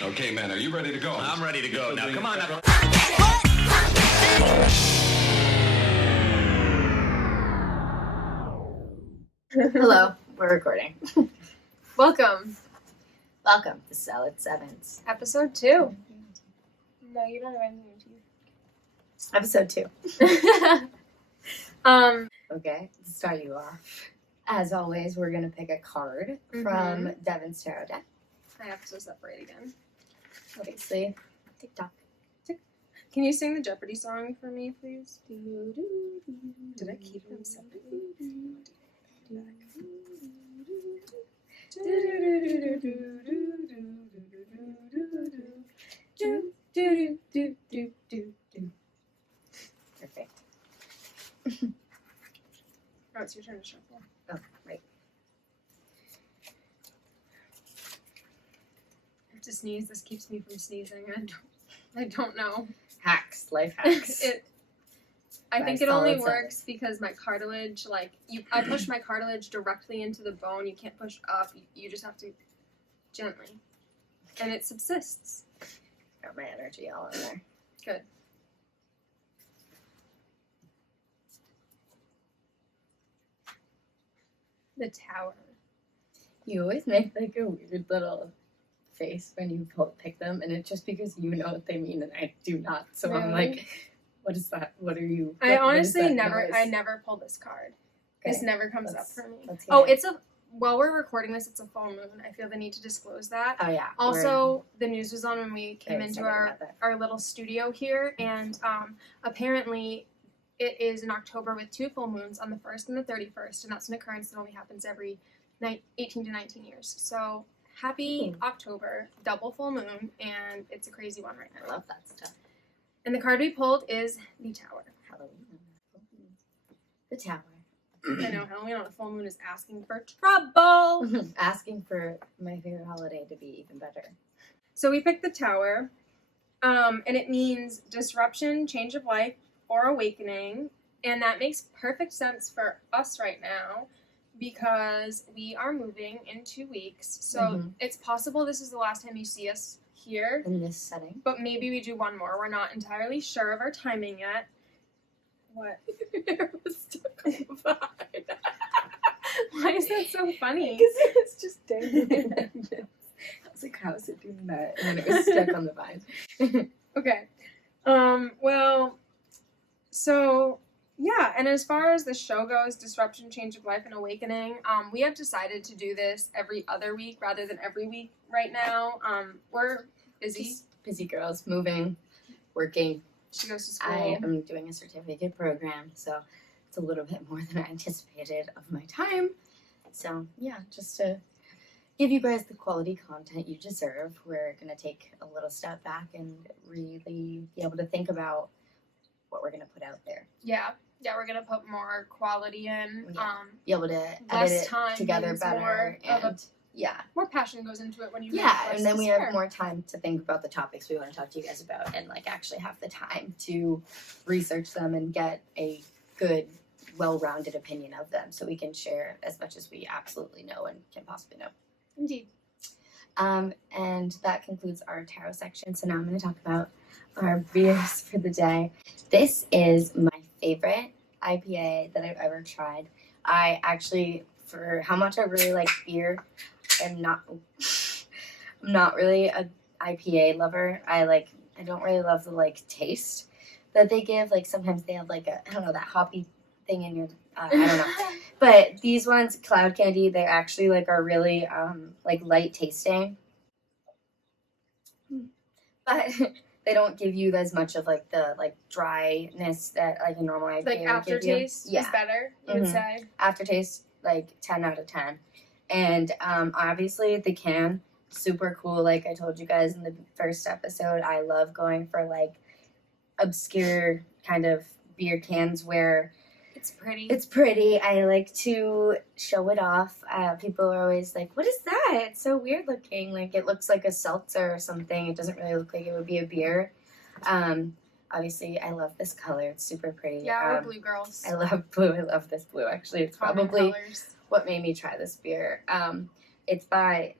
Okay, man, are you ready to go? I'm ready to go. Now, come on. Hello, we're recording. Welcome. Welcome to Salad Sevens. Episode 2. No, you don't have anything to Episode 2. do. Okay, to start you off, as always, we're going to pick a card from Devyn's tarot deck. I have to separate again. Obviously, TikTok. Can you sing the Jeopardy song for me, please? Did I keep them separate? Perfect. Oh, it's your turn to shuffle. Oh, right. I have to sneeze. This keeps me from sneezing. I don't know. Hacks, life hacks. I think it only works because my cartilage, I push my cartilage directly into the bone. You can't push up. You just have to gently. And it subsists. Got my energy all in there. Good. The Tower. You always make like a weird little face when you pick them, and it's just because you know what they mean and I do not. So Really? I'm like, what is that? What are you? I what honestly is that never noise? pull this card. Okay. This never comes up for me. Let's hear Oh, it. while we're recording this, it's a full moon. I feel the need to disclose that. Oh yeah. Also, the news was on when we came Very into excited about that. our little studio here, and apparently it is in October with 2 full moons on the 1st and the 31st, and that's an occurrence that only happens every 18 to 19 years. So happy October, double full moon, and it's a crazy one right I now. love that stuff. And the card we pulled is the Tower. Halloween. The Tower. I know Halloween on a full moon is asking for trouble. Asking for my favorite holiday to be even better. So we picked the Tower, and it means disruption, change of life, or awakening. And that makes perfect sense for us right now because we are moving in 2 weeks. So it's possible this is the last time you see us here, In this setting. but maybe we do one more. We're not entirely sure of our timing yet. What? Why is that so funny? Because it's just dangling. I was like, how is it doing that? And then it was stuck on the vine. Okay. Well, so yeah, and as far as the show goes, disruption, change of life, and awakening, we have decided to do this every other week rather than every week right now. We're busy. Just busy girls, moving, working. She goes to school. I am doing a certificate program, so it's a little bit more than I anticipated of my time. So yeah, just to give you guys the quality content you deserve, we're going to take a little step back and really be able to think about what we're going to put out there. Yeah, we're gonna put more quality in. Yeah. Be able to edit less it time together means better, more of and more passion goes into it when you and then we have more time to think about the topics we want to talk to you guys about, and actually have the time to research them and get a good, well-rounded opinion of them, so we can share as much as we absolutely know and can possibly know. Indeed. And that concludes our tarot section. So now I'm going to talk about our beers for the day. This is my favorite IPA that I've ever tried. I actually, for how much I really like beer, I'm not really a IPA lover. I don't really love the taste that they give. Sometimes they have that hoppy thing in your I don't know. But these ones, Cloud Candy, they actually are really light tasting. But they don't give you as much of the dryness that a normal IPA would give you. Aftertaste is better, you would say. Aftertaste 10 out of 10. And obviously the can, super cool. Like I told you guys in the first episode, I love going for obscure kind of beer cans where it's pretty. It's pretty. I like to show it off. People are always like, what is that? It's so weird looking. It looks like a seltzer or something. It doesn't really look like it would be a beer. Obviously, I love this color. It's super pretty. Yeah, we're blue girls. I love blue. I love this blue, actually. It's Common probably colors. what made me try this beer. It's by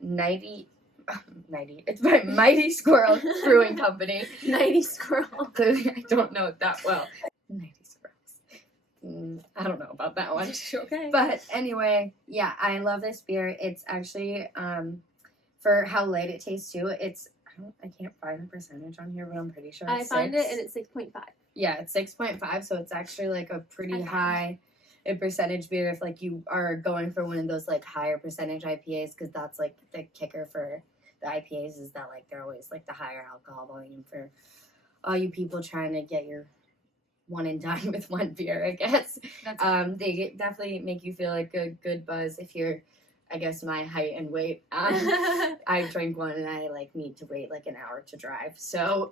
It's by Mighty Squirrel Brewing Company. Nighty Squirrel. Clearly, I don't know it that well. Mighty Squirrels. I don't know about that one. Okay. But anyway, yeah, I love this beer. It's actually, for how light it tastes too, I can't find the percentage on here, but I'm pretty sure it's I find 6. it and it's 6.5. Yeah, it's 6.5, so it's actually like a pretty high in percentage beer if like you are going for one of those like higher percentage IPAs, because that's like the kicker for the IPAs is that like they're always like the higher alcohol volume for all you people trying to get your one and done with one beer, I guess. They definitely make you feel like a good buzz if you're, I guess, my height and weight. I drink one and I like need to wait like an hour to drive. So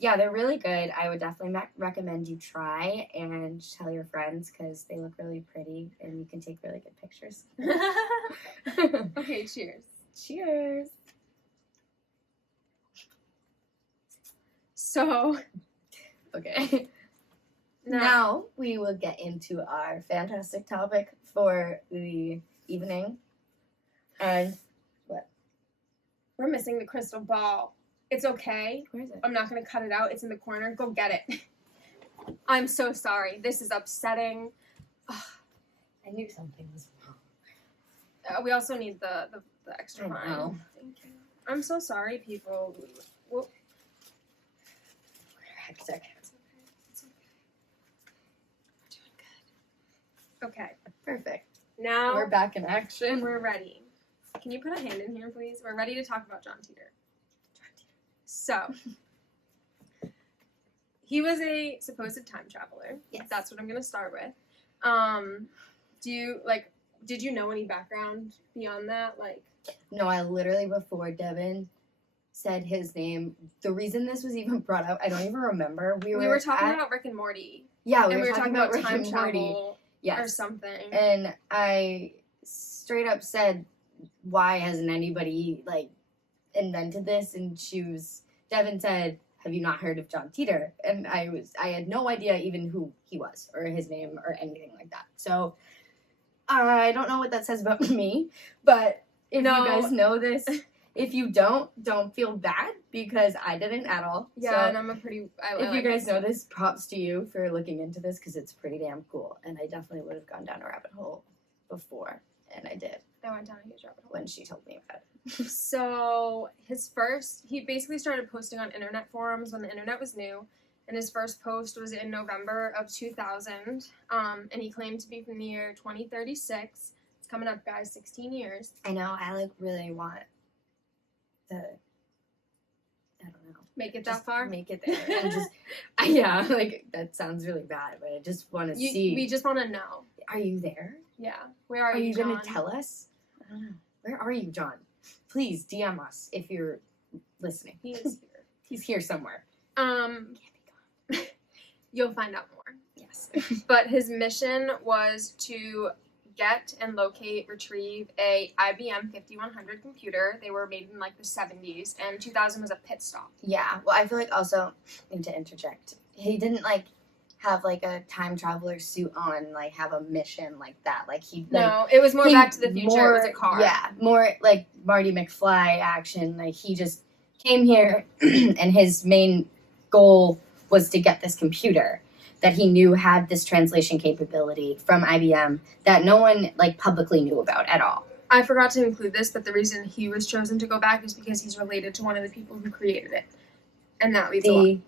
yeah, they're really good. I would definitely recommend you try and tell your friends because they look really pretty and you can take really good pictures. Okay, cheers. Cheers. So, okay. Now we will get into our fantastic topic for the evening. And what? We're missing the crystal ball. It's okay. Where is it? I'm not going to cut it out. It's in the corner. Go get it. I'm so sorry. This is upsetting. I knew something was wrong. We also need the extra I line. know. Thank you. I'm so sorry, people. Well, Hectic. it's okay. We're doing good. Okay. Perfect. Now We're back in action. we're ready. Can you put a hand in here, please? We're ready to talk about John Titor. So, he was a supposed time traveler. Yes. That's what I'm going to start with. Did you know any background beyond that? Like, No, I literally, before Devyn said his name, the reason this was even brought up, I don't even remember. We were talking about Rick and Morty. Yeah, And we were talking about Rick time and Morty. travel Yes. or something. And I straight up said, why hasn't anybody, like, invented this? And Devyn said, have you not heard of John Titor? And I had no idea even who he was or his name or anything like that. So I don't know what that says about me, but if you guys know this, if you don't feel bad because I didn't at all. Yeah, so and I'm a pretty... if you guys know this, props to you for looking into this because it's pretty damn cool. And I definitely would have gone down a rabbit hole before, and I did. I went down a huge rabbit hole. When she told me about it. So, he basically started posting on internet forums when the internet was new, and his first post was in November of 2000, and he claimed to be from the year 2036. It's coming up, guys, 16 years. I know, I like really want I don't know. Make it Just that far? Make it there. And just, yeah, like, that sounds really bad, but I just want to see. We just want to know. Are you there? Yeah. Where are Are you John? going to tell us? I don't know. Where are you, John? Please DM us if you're listening. He is here. He's here somewhere. You'll find out more. Yes. But his mission was to get and locate, retrieve a IBM 5100 computer. They were made in like the 70s, and 2000 was a pit stop. Yeah. Well, I feel like also, I need to interject, he didn't like have like a time traveler suit on, like have a mission like that. Like No, it was more Back to the Future. It was a car. Yeah, more like Marty McFly action. Like he just came here and his main goal was to get this computer that he knew had this translation capability from IBM that no one like publicly knew about at all. I forgot to include this, but the reason he was chosen to go back is because he's related to one of the people who created it. And that leads a lot.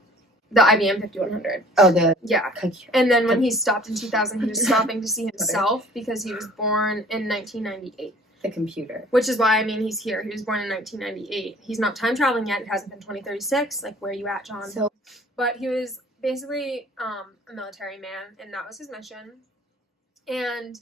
The IBM 5100. Oh, yeah. And then when he stopped in 2000, he was stopping to see himself because he was born in 1998. The computer. Which is why, I mean, he's here. He was born in 1998. He's not time traveling yet. It hasn't been 2036. Like, where are you at, John? But he was basically a military man, and that was his mission. And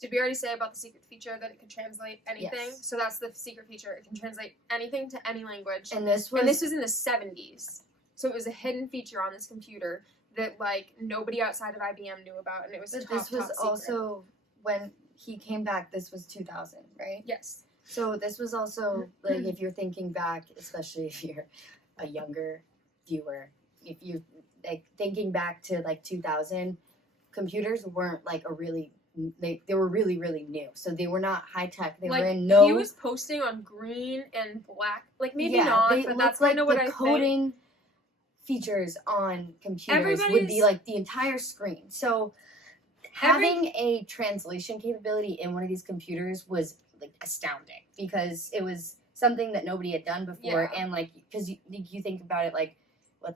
did we already say about the secret feature that it could translate anything? Yes. So that's the secret feature. It can translate anything to any language. And this was in the 70s. So it was a hidden feature on this computer that, like, nobody outside of IBM knew about, and it was top this was secret. also when he came back. This was 2000, right? Yes. So this was also like if you're thinking back, especially if you're a younger viewer, if you like thinking back to like 2000, computers weren't like a really they were really, really new. So they were not high tech. They like, were in no. he was posting on green and black. Like, maybe yeah, not, they but look that's like kind of what the I coding features on computers would be like the entire screen. So having a translation capability in one of these computers was like astounding because it was something that nobody had done before, and like because you think about it, like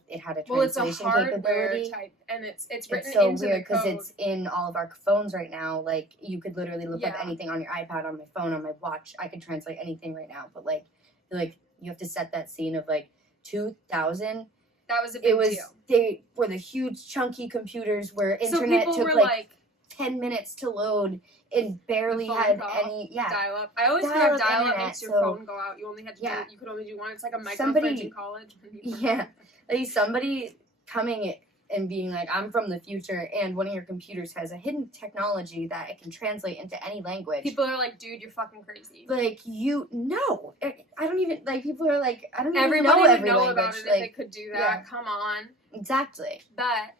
it had a translation it's a hardware capability type, and it's written so into weird the code. because it's in all of our phones right now. Like you could literally look up Yeah. anything on your iPad, on my phone, on my watch. I could translate anything right now, but like you have to set that scene of like 2000. That was a big deal. They were the huge chunky computers where internet so took like 10 minutes to load and barely had any dial up. I always dial-up figured dial up internet, makes your so- phone go out. You only had to you could only do one. It's like a micro Somebody- fridge in college. Yeah. Like somebody coming and being like, I'm from the future, and one of your computers has a hidden technology that it can translate into any language. People are like, dude, you're fucking crazy. Like, I don't even, like, people are like, I don't even Everybody know would every know language. about it like, if they could do that. yeah. Come on. Exactly. But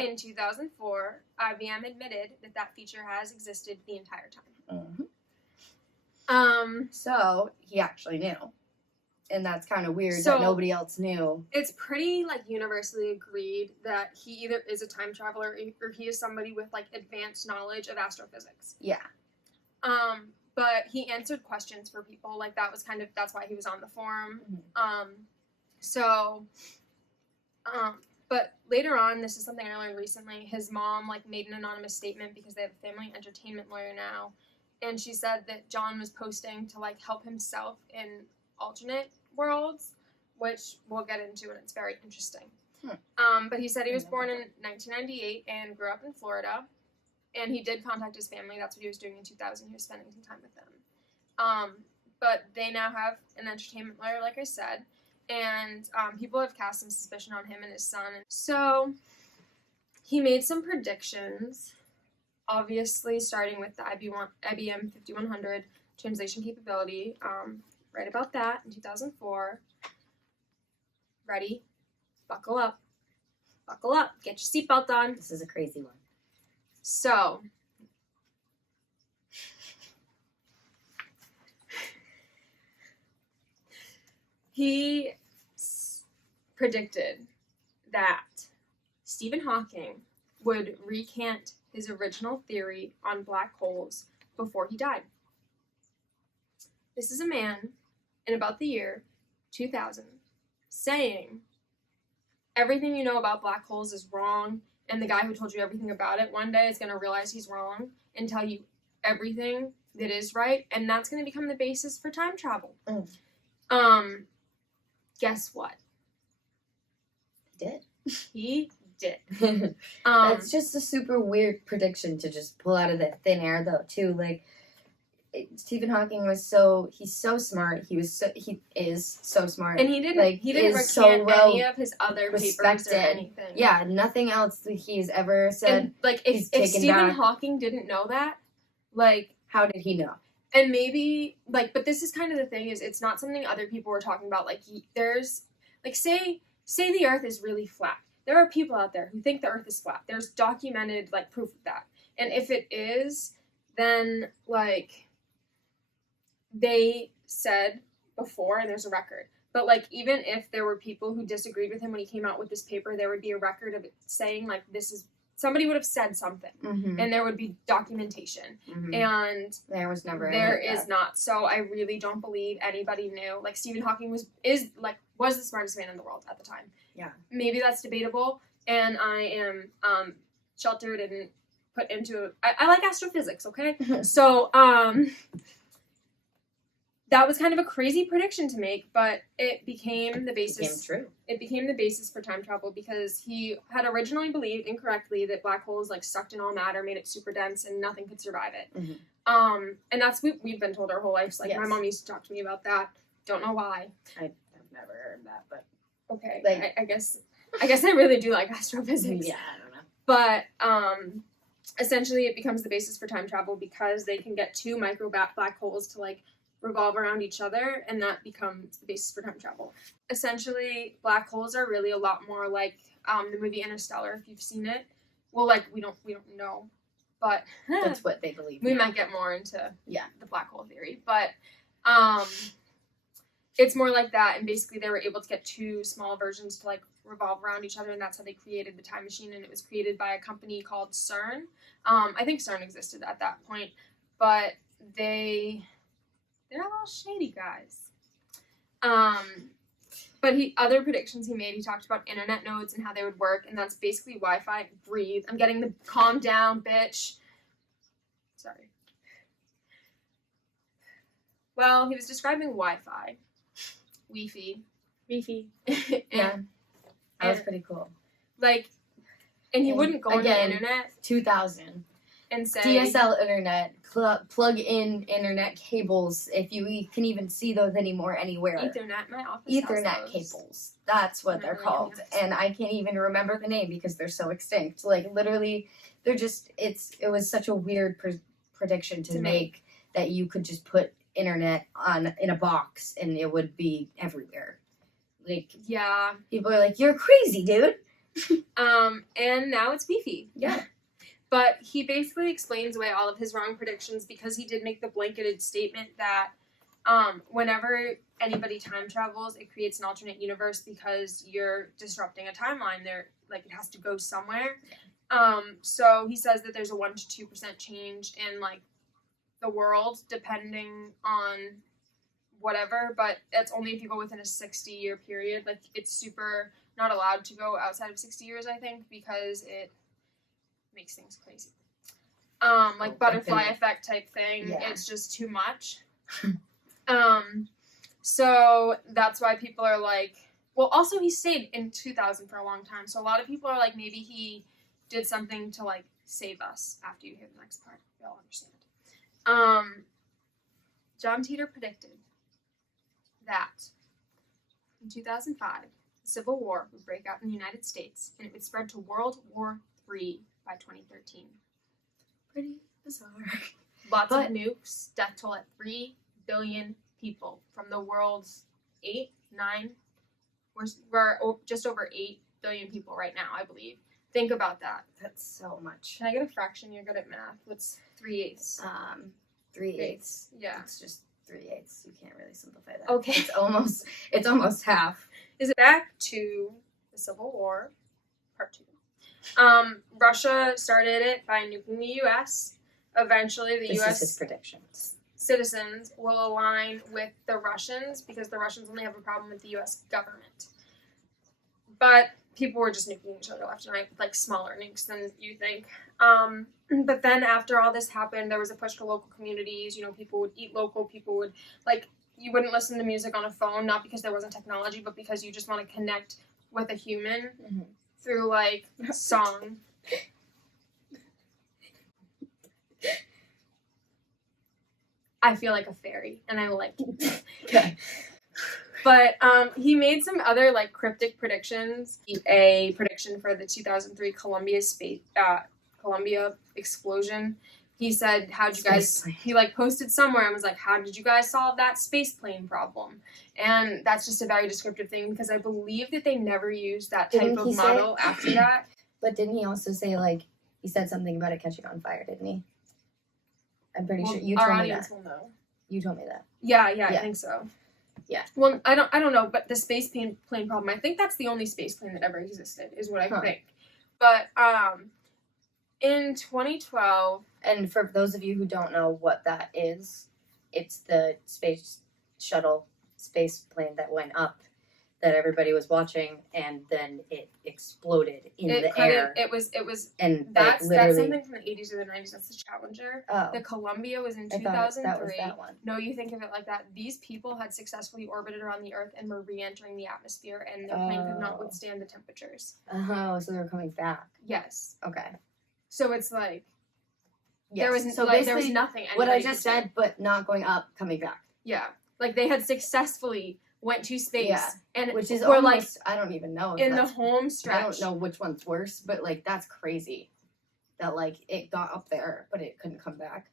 in 2004, IBM admitted that feature has existed the entire time. Mm-hmm. So he actually knew. And that's kind of weird that nobody else knew. It's pretty, like, universally agreed that he either is a time traveler or he is somebody with, like, advanced knowledge of astrophysics. Yeah. But he answered questions for people. Like, that's why he was on the forum. Mm-hmm. But later on, this is something I learned recently, his mom, like, made an anonymous statement because they have a family entertainment lawyer now. And she said that John was posting to, like, help himself in alternate worlds, which we'll get into, and it's very interesting. But he said he was born in 1998 and grew up in Florida, and he did contact his family. That's what he was doing in 2000. He was spending some time with them. But they now have an entertainment lawyer, like I said, and people have cast some suspicion on him and his son. So he made some predictions, obviously starting with the IBM 5100 translation capability. Right about that in 2004. Ready? Buckle up. Buckle up. Get your seatbelt on. This is a crazy one. So, he predicted that Stephen Hawking would recant his original theory on black holes before he died. This is a man in about the year 2000 saying everything you know about black holes is wrong, and the guy who told you everything about it one day is going to realize he's wrong and tell you everything that is right, and that's going to become the basis for time travel. Guess what? He did. That's just a super weird prediction to just pull out of the thin air, though, too. Like, Stephen Hawking he's so smart. He is so smart. And he didn't recant so any of his other papers or anything. Yeah, nothing else that he's ever said. And, like, if Stephen Hawking didn't know that, like, how did he know? And maybe, like, but this is kind of the thing, is it's not something other people were talking about. Like, there's, like, say the Earth is really flat. There are people out there who think the Earth is flat. There's documented, like, proof of that. And if it is, then, like, they said before, and there's a record. But, like, even if there were people who disagreed with him when he came out with this paper, there would be a record of it saying, like, somebody would have said something, and there would be documentation, and there was never. There is not. So I really don't believe anybody knew. Like, Stephen Hawking was the smartest man in the world at the time. Yeah. Maybe that's debatable, and I am sheltered and put into. I like astrophysics. Okay, so that was kind of a crazy prediction to make, but it became the basis. It became the basis for time travel because he had originally believed incorrectly that black holes, like, sucked in all matter, made it super dense, and nothing could survive it. And that's what we've been told our whole lives. Like, my mom used to talk to me about that. Don't know why. I've never heard that, but okay. Like, I guess I really do like astrophysics. Yeah, I don't know. But essentially, it becomes the basis for time travel because they can get two micro black holes to, like, revolve around each other, and that becomes the basis for time travel. Essentially, black holes are really a lot more like the movie Interstellar, if you've seen it. Well, like, we don't know but That's what they believe. we might get more into Yeah. the black hole theory, but it's more like that, and basically they were able to get two small versions to like revolve around each other, and that's how they created the time machine, and it was created by a company called CERN. I think CERN existed at that point, but they're a little shady guys. But other predictions he made, he talked about internet nodes and how they would work, and that's basically Wi-Fi. Breathe. I'm getting the calm down, bitch. Sorry. Well, he was describing Wi-Fi. Wi-Fi. Yeah. That was pretty cool. Like, and he wouldn't go on the again, internet 2000. and say DSL internet, plug in internet cables, if you can even see those anymore anywhere. Ethernet. My office Ethernet has those. cables. That's what they're called. And I can't even remember the name because they're so extinct. Like, literally, they're just, it was such a weird prediction to make that you could just put internet in a box and it would be everywhere. Like, yeah. People are like, you're crazy, dude. And now it's beefy. Yeah. But he basically explains away all of his wrong predictions because he did make the blanketed statement that whenever anybody time travels, it creates an alternate universe because you're disrupting a timeline. Like, it has to go somewhere. So he says that there's a 1% to 2% change in like the world depending on whatever, but that's only if you go within a 60-year period. Like, it's super not allowed to go outside of 60 years, I think, because it makes things crazy. Like butterfly effect type thing. Yeah. It's just too much. So that's why people are like, well, also he stayed in 2000 for a long time. So a lot of people are like, maybe he did something to like save us. After you hear the next part, you'll understand. John Titor predicted that in 2005, the Civil War would break out in the United States and it would spread to World War III by 2013. Pretty bizarre. Lots of nukes, death toll at 3 billion people from the world's 8, 9. We're just over 8 billion people right now, I believe. Think about that. That's so much. Can I get a fraction? You're good at math. What's 3/8? 3/8. Yeah. It's just 3/8. You can't really simplify that. Okay. It's almost half. Is it back to the Civil War, Part 2? Russia started it by nuking the U.S. Eventually, the U.S. is his predictions. Citizens will align with the Russians because the Russians only have a problem with the U.S. government. But people were just nuking each other left and right with like smaller nukes than you think. But then after all this happened, there was a push to local communities. You know, people would eat local. People would you wouldn't listen to music on a phone, not because there wasn't technology, but because you just want to connect with a human through like song. I feel like a fairy, and I like it. Okay. But he made some other like cryptic predictions. A prediction for the 2003 Columbia explosion. He said, "How'd you guys?" He like posted somewhere and was like, "How did you guys solve that space plane problem?" And that's just a very descriptive thing because I believe that they never used that type of model after that. But didn't he also say like he said something about it catching on fire? Didn't he? I'm pretty sure you told me that. Will know. You told me that. Yeah, I think so. Yeah. Well, I don't know, but the space plane problem, I think that's the only space plane that ever existed, is what I think. But in 2012, and for those of you who don't know what that is, it's the space shuttle space plane that went up that everybody was watching, and then it exploded in the air. It was, and that's literally something from the 80s or the 90s. That's the Challenger. Oh, the Columbia was in 2003. That was that one. No, you think of it like that. These people had successfully orbited around the Earth and were re-entering the atmosphere, and their plane could not withstand the temperatures. Oh, so they were coming back. Yes. Okay. So it's like there was there was nothing. What I just said, but not going up, coming back. Yeah, like they had successfully went to space, and which is almost, like I don't even know in the home stretch. I don't know which one's worse, but like that's crazy that like it got up there, but it couldn't come back.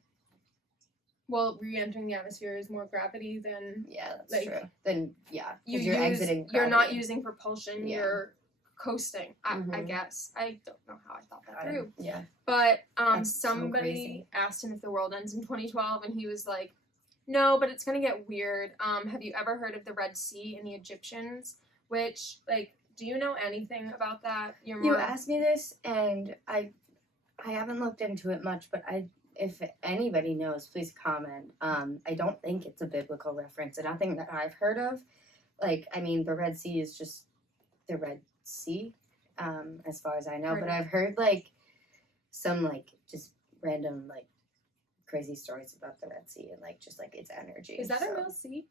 Well, re-entering the atmosphere is more gravity than that's true. Then you're exiting. Gravity. You're not using propulsion. Yeah. You're coasting, I guess. I don't know how I thought that through. Yeah. But That's so somebody crazy. asked him if the world ends in 2012, and he was like, no, but it's going to get weird. Have you ever heard of the Red Sea and the Egyptians? Which, like, do you know anything about that? You asked me this, and I haven't looked into it much, but if anybody knows, please comment. I don't think it's a biblical reference, and nothing that I've heard of. Like, I mean, the Red Sea is just the Red Sea, as far as I know. But I've heard, like, some, like, just random, like, crazy stories about the Red Sea and, like, just, like, its energy. Is that a real sea?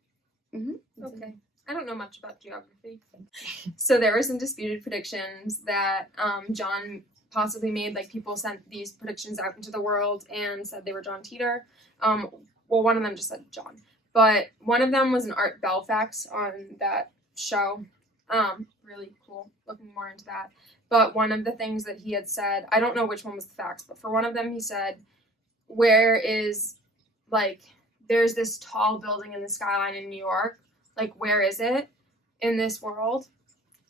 Mm-hmm. Okay. I don't know much about geography. So there were some disputed predictions that John possibly made. Like, people sent these predictions out into the world and said they were John Titor. Well, one of them just said John. But one of them was an Art Belfax on that show. Really cool. Looking more into that. But one of the things that he had said, I don't know which one was the facts, but for one of them he said, where is, like, there's this tall building in the skyline in New York. Like, where is it in this world?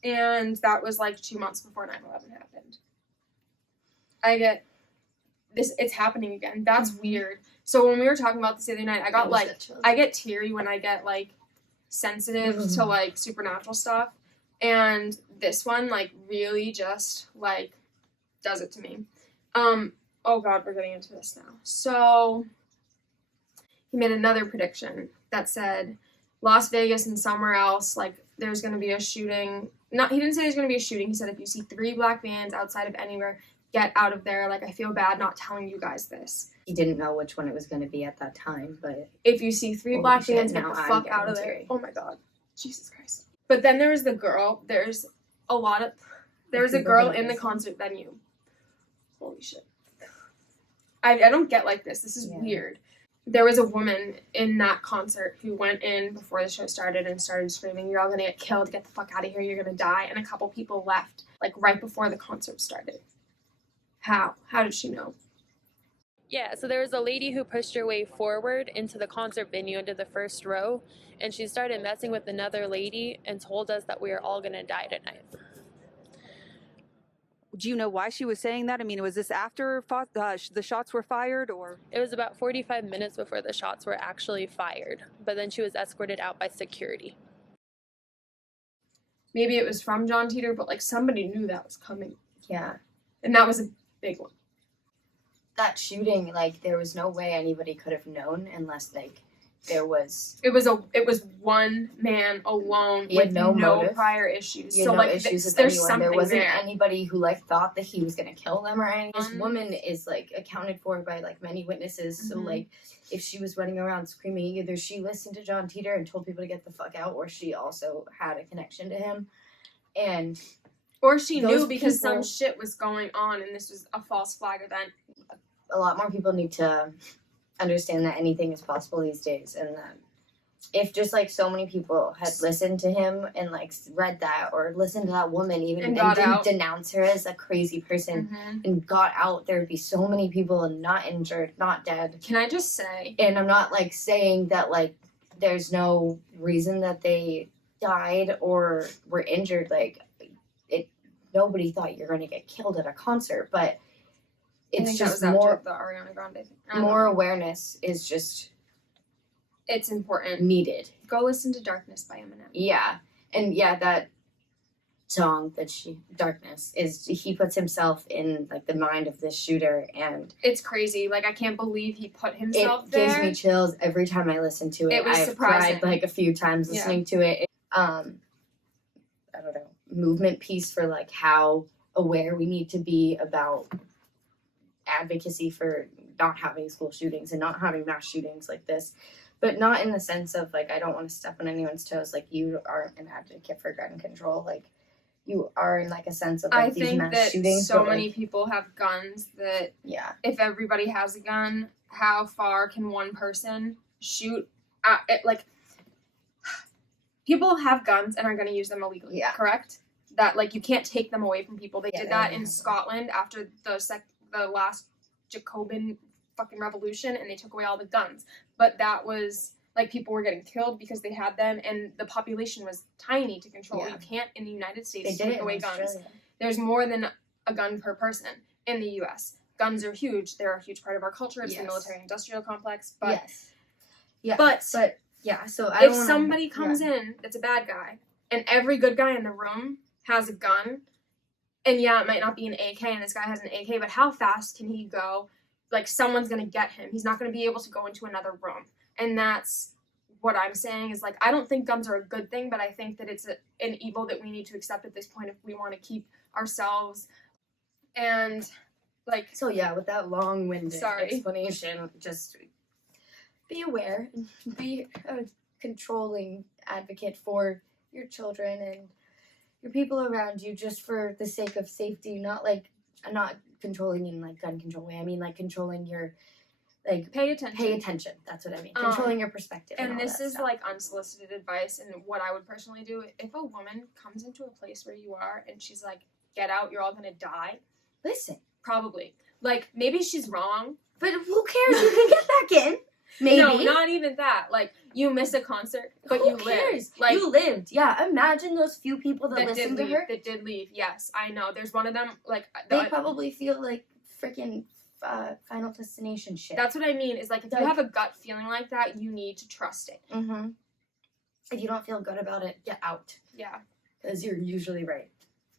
And that was, like, 2 months before 9/11 happened. I get this. It's happening again. That's weird. So when we were talking about this the other night, I got, like, I get teary when I get, like, sensitive to, like, supernatural stuff. And this one, like, really just, like, does it to me. Oh, God, we're getting into this now. So he made another prediction that said Las Vegas and somewhere else, like, there's going to be a shooting. He didn't say there's going to be a shooting. He said, if you see 3 black vans outside of anywhere, get out of there. Like, I feel bad not telling you guys this. He didn't know which one it was going to be at that time, but if you see 3 black vans, get the fuck out of there. Oh, my God. Jesus Christ. But then there was the girl. There was a girl in the concert venue. Holy shit. I don't get like this. This is weird. There was a woman in that concert who went in before the show started and started screaming, you're all gonna get killed, get the fuck out of here, you're gonna die. And a couple people left, like, right before the concert started. How did she know? Yeah, so there was a lady who pushed her way forward into the concert venue, into the first row, and she started messing with another lady and told us that we were all gonna die tonight. Do you know why she was saying that? I mean, was this after the shots were fired, or? It was about 45 minutes before the shots were actually fired, but then she was escorted out by security. Maybe it was from John Titor, but, like, somebody knew that was coming. Yeah. And that was a big one. That shooting, like, there was no way anybody could have known unless, like, there was... It was one man alone with no prior issues. So, like, there's anyone. There wasn't anybody who, like, thought that he was going to kill them or anything. This woman is, like, accounted for by, like, many witnesses. So, like, if she was running around screaming, either she listened to John Titor and told people to get the fuck out, or she also had a connection to him. And... Or she knew because some shit was going on and this was a false flag event. A lot more people need to understand that anything is possible these days, and that if just, like, so many people had listened to him and, like, read that, or listened to that woman even and didn't denounce her as a crazy person and got out, there would be so many people not injured, not dead. Can I just say, and I'm not, like, saying that, like, there's no reason that they died or were injured. Like, nobody thought you're going to get killed at a concert, but it's just more the Ariana Grande thing. More awareness is just... It's important. Needed. Go listen to Darkness by Eminem. Yeah. And yeah, that song Darkness, is, he puts himself in, like, the mind of this shooter, and... It's crazy. Like, I can't believe he put himself there. It gives me chills every time I listen to it. It was surprising. I've cried, like, a few times listening to it. I don't know, movement piece for, like, how aware we need to be about advocacy for not having school shootings and not having mass shootings like this, but not in the sense of, like, I don't want to step on anyone's toes. Like, you are an advocate for gun control. Like, you are in, like, a sense of, like, these mass shootings. So many people have guns that, if everybody has a gun, how far can one person shoot at it? Like, people have guns and are going to use them illegally, correct? That, like, you can't take them away from people. They did that in Scotland after the last Jacobin fucking revolution, and they took away all the guns. But that was like people were getting killed because they had them, and the population was tiny to control. Yeah. You can't in the United They States did it take away in guns. Australia. There's more than a gun per person in the U.S. Guns are huge. They're a huge part of our culture. It's the Yes. military-industrial complex. But Yes. Yeah. but yeah. So I if don't wanna, somebody comes in that's a bad guy, and every good guy in the room has a gun, and yeah, it might not be an AK, and this guy has an AK, but how fast can he go? Like, someone's gonna get him. He's not gonna be able to go into another room. And that's what I'm saying is, like, I don't think guns are a good thing, but I think that it's an evil that we need to accept at this point if we want to keep ourselves. And, like, So yeah, with that long-winded Sorry. explanation, just be aware, be a controlling advocate for your children and your people around you, just for the sake of safety. Not controlling in like gun control way. I mean like controlling your like pay attention. Pay attention. That's what I mean. Controlling your perspective. And all this that is stuff. like unsolicited advice, and what I would personally do if a woman comes into a place where you are and she's like, "Get out, you're all gonna die." Listen, Probably. Like, maybe she's wrong, but who cares? You can get back in. Maybe. No, not even that. Like, you miss a concert, but Who you cares? lived. Like, You lived. Yeah. Imagine those few people that listened to her. That did leave. Yes, I know. There's one of them. Like, They probably feel like freaking Final Destination shit. that's what I mean. Is like, if you have a gut feeling like that, you need to trust it. Mm-hmm. If you don't feel good about it, get out. Yeah. Because you're usually right.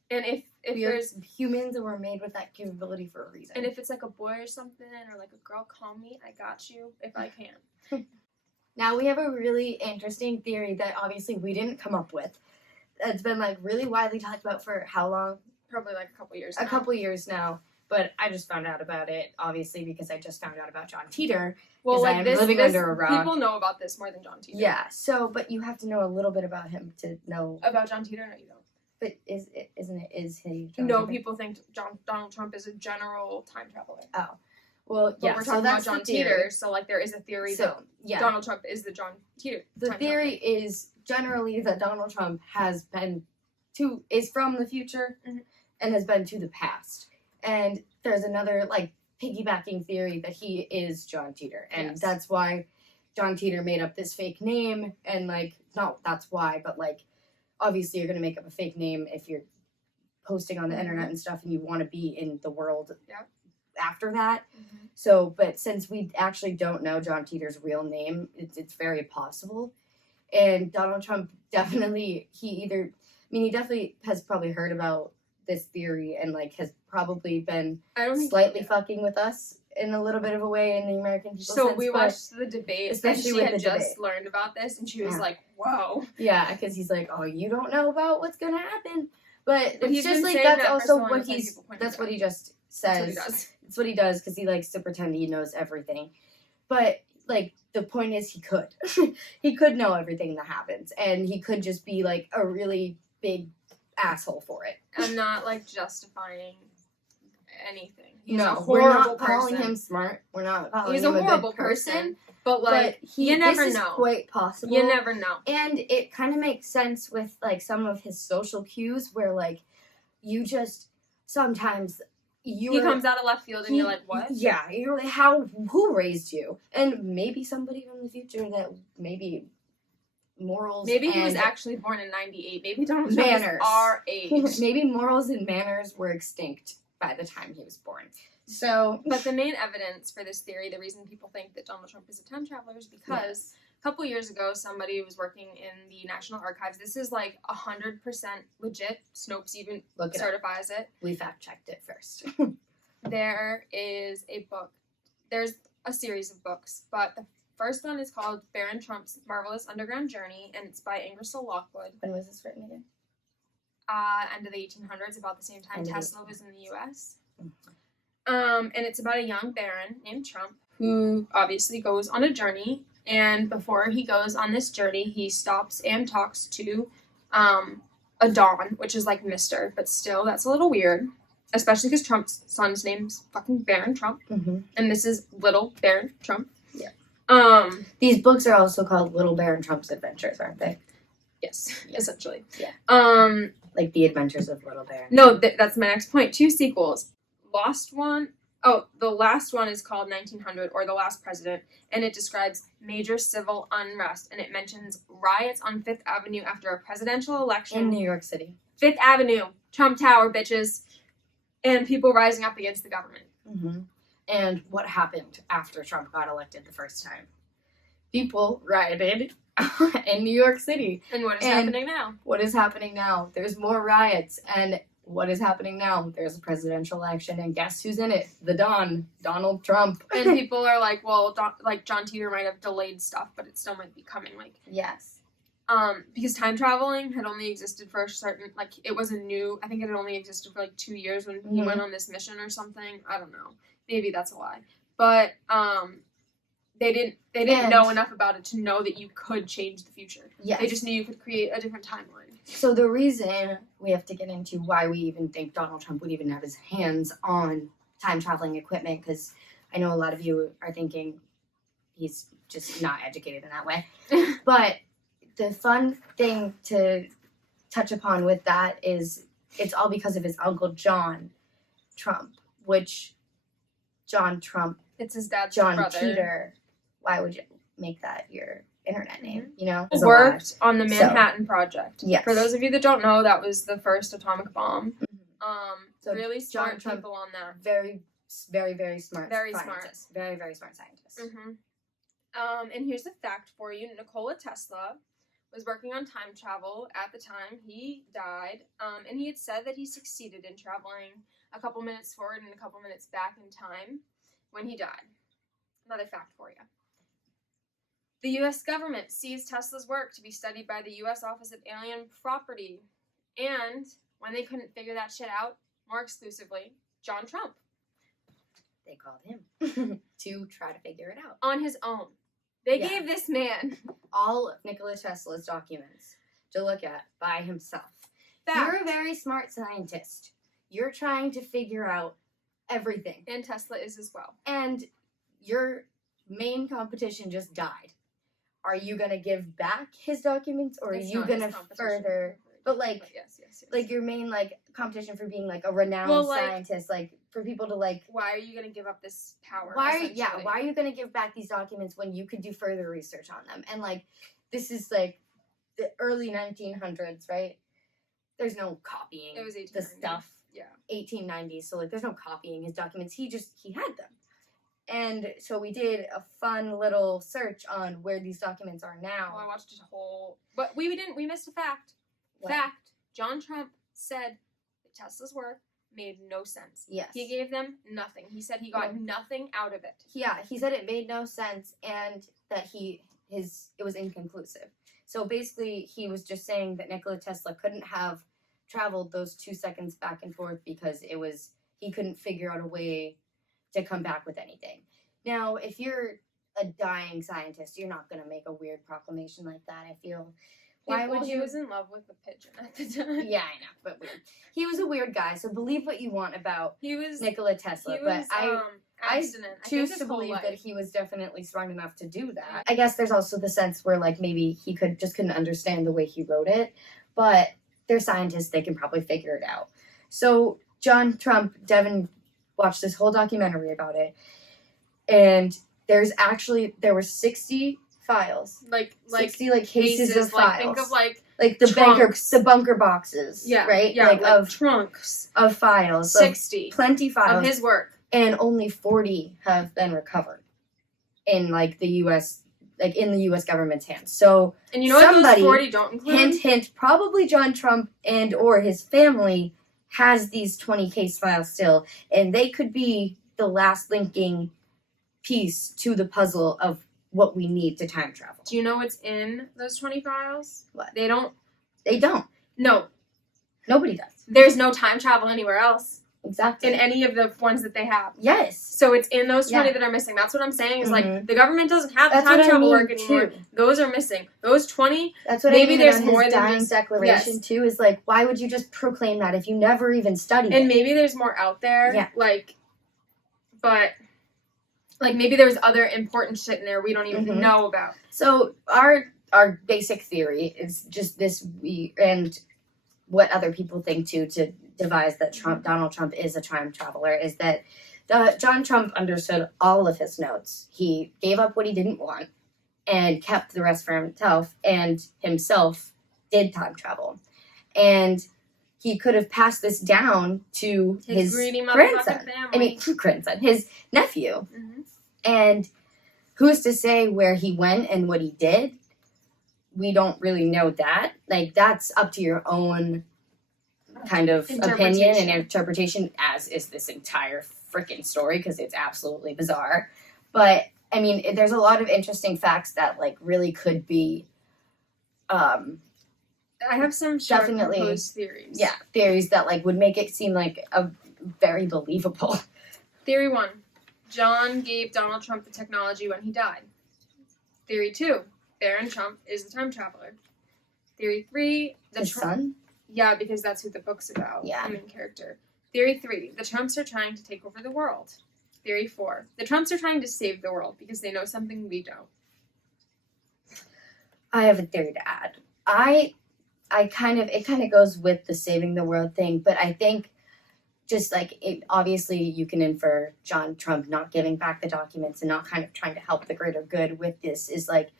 And if there's humans and we're made with that capability for a reason. and if it's like a boy or something or like a girl, call me. I got you if I can. Now we have a really interesting theory that obviously we didn't come up with. It's been like really widely talked about for how long? Probably like a couple years. A couple years now. But I just found out about it, obviously, because I just found out about John Titor. Well, like I'm this, living under a rock. People know about this more than John Titor. Yeah. So, but you have to know a little bit about him to know. About John Titor, no, you don't. But is he? John No, Titor? people think Donald Trump is a general time traveler. Well, But yeah. we're So talking about that's John the theory. Titor, so like there is a theory that So yeah. Donald Trump is the John Titor. The time theory is generally that Donald Trump is from the future Mhm. and has been to the past. And there's another like piggybacking theory that he is John Titor. And Yes. that's why John Titor made up this fake name. And like, not that's why, but like, obviously you're going to make up a fake name if you're posting on the Mhm. internet and stuff and you want to be in the world Yep. after that. Mhm. So, but since we actually don't know John Titor's real name, it's very possible. And Donald Trump definitely, he definitely has probably heard about this theory and like has probably been I don't think slightly fucking with us in a little bit of a way in the American people So sense, we but- watched the debate, especially and she with had the just debate. learned about this, and she was Yeah. like, "Whoa!" Yeah, because he's like, oh, you don't know about what's gonna happen. But But it's he's just been like saying that's that for also so long, what it's like he's people point that's it what out. he just That's what he says. does. It's what he does because he likes to pretend he knows everything. But like the point is he could. He could know everything that happens. And he could just be like a really big asshole for it. I'm not like justifying anything. He's no, a we're horrible not calling person. him smart. We're not calling He's him a a horrible good person. but like But you never this is know. quite possible. You never know. And it kind of makes sense with like some of his social cues where like you just sometimes He comes out of left field, and you're like, "What?" Yeah, you're like, who raised you? And maybe somebody from the future that maybe morals. Maybe he was and actually born in '98. Maybe Donald Trump is manners. our age. maybe morals and manners were extinct by the time he was born. So, But the main evidence for this theory, the reason people think that Donald Trump is a time traveler, is because a couple years ago, somebody was working in the National Archives. This is like 100% legit. Snopes even look it up. certifies it. We fact checked it first. There is a book. There's a series of books, but the first one is called Baron Trump's Marvelous Underground Journey, and it's by Ingersoll Lockwood. When was this written again? End of the 1800s, about the same time End of Tesla was in the U.S. Mhm. And it's about a young baron named Trump who obviously goes on a journey, and before he goes on this journey, he stops and talks to a Don, which is like Mister, but still, that's a little weird, especially because Trump's son's name's fucking Baron Trump, Mm-hmm. and this is little Baron Trump. Yeah. These These books are also called Little Baron Trump's Adventures, aren't they? yes, Yeah. essentially. Yeah. Um, Like The Adventures of Little Baron. no, that's my next point. 2 sequels. Lost one. the last one is called 1900, or The Last President, and it describes major civil unrest, and it mentions riots on Fifth Avenue after a presidential election. In New York City. Fifth Avenue, Trump Tower, bitches, and people rising up against the government. Mm-hmm. And what happened after Trump got elected the first time? People rioted in New York City. And what is happening now? What is happening now? There's more riots. And what is happening now? There's a presidential election, and guess who's in it? The Don, Donald Trump. And people are like, well, John Titor might have delayed stuff, but it still might be coming. Yes. Because time traveling had only existed for a certain, it wasn't new. I think it had only existed for 2 years when he went on this mission or something. I don't know. Maybe that's a lie. But they didn't know enough about it to know that you could change the future. Yes. They just knew you could create a different timeline. So the reason we have to get into why we even think Donald Trump would even have his hands on time traveling equipment, because I know a lot of you are thinking he's just not educated in that way. But the fun thing to touch upon with that is it's all because of his uncle John Trump, which John Trump, It's his dad's John brother. Titor. Why would you make that your internet name? You know, He worked on the Manhattan Project. Yes. For those of you that don't know, that was the first atomic bomb. So really smart John Trump, people on that. very, very, very smart. Very scientist. Very, very smart scientist. And here's a fact for you: Nikola Tesla was working on time travel at the time he died, and he had said that he succeeded in traveling a couple minutes forward and a couple minutes back in time when he died. Another fact for you. The U.S. government sees Tesla's work to be studied by the U.S. Office of Alien Property, and when they couldn't figure that shit out, more exclusively, John Trump. They called him to try to figure it out. On his own. They gave this man all of Nikola Tesla's documents to look at by himself. fact. You're a very smart scientist. You're trying to figure out everything. And Tesla is as well. And your main competition just died. Are you going to give back his documents, or are It's you not going his to competition. further... But, yes. your main, competition for being, a renowned scientist, for people to, Why are you going to give up this power? why essentially? are you going to give back these documents when you could do further research on them? And, this is, the early 1900s, right? There's no copying It was the 1890. stuff. Yeah. 1890s, so, there's no copying his documents. He had them. And so we did a fun little search on where these documents are now. Well, I watched a whole... But we missed a fact. What? Fact. John Trump said that Tesla's work made no sense. Yes. He gave them nothing. He said he got nothing out of it. Yeah, he said it made no sense and that it was inconclusive. So basically, he was just saying that Nikola Tesla couldn't have traveled those 2 seconds back and forth because he couldn't figure out a way to come back with anything. Now, if you're a dying scientist, you're not going to make a weird proclamation like that, I feel. Why would you? He was in love with the pigeon at the time. Yeah, I know, but weird. He was a weird guy, so believe what you want about He was Nikola Tesla, He but was I abstinent. I choose think to his whole believe life. that he was definitely strong enough to do that. I guess there's also the sense where maybe he couldn't understand the way he wrote it, but they're scientists, they can probably figure it out. So John Trump, Devyn watched this whole documentary about it, and there were 60 files, 60 cases of files. Think of the bunker boxes, right? Of trunks of files, 60 plenty files of his work, and only 40 have been recovered in the U.S. In the U.S. government's hands. So and you know what somebody, those 40 don't include? hint, probably John Trump and or his family has these 20 case files still, and they could be the last linking piece to the puzzle of what we need to time travel. Do you know what's in those 20 files? What? They don't. No. Nobody does. There's no time travel anywhere else Exactly. in any of the ones that they have. Yes. So it's in those 20 Yeah. that are missing. That's what I'm saying is Mhm. the government doesn't have the That's time what I travel mean, work anymore. too. Those are missing. Those 20, That's what maybe I mean there's about more his than dying just- declaration yes. too. Is why would you just proclaim that if you never even studied and it? maybe there's more out there. Yeah. But maybe there's other important shit in there we don't even Mhm. know about. So our basic theory is just this, and what other people think too, to devise that Donald Trump is a time traveler, is that John Trump understood all of his notes. He gave up what he didn't want and kept the rest for himself, and himself did time travel. And he could have passed this down to his greedy grandson. family. I mean, grandson, his nephew. Mm-hmm. And who's to say where he went and what he did? We don't really know that. Like, that's up to your own kind of opinion and interpretation, as is this entire freaking story, because it's absolutely bizarre. But I mean, there's a lot of interesting facts that like really could be I have some definitely proposed theories. Yeah, theories that like would make it seem like a very believable. Theory 1. John gave Donald Trump the technology when he died. Theory 2. Barron Trump is the time traveler. Theory 3. His son? Yeah, because that's who the book's about. Yeah. The main character. Theory 3. The Trumps are trying to take over the world. Theory 4. The Trumps are trying to save the world because they know something we don't. I have a theory to add. It kind of goes with the saving the world thing, but I think just like it, obviously you can infer John Trump not giving back the documents and not kind of trying to help the greater good with this is like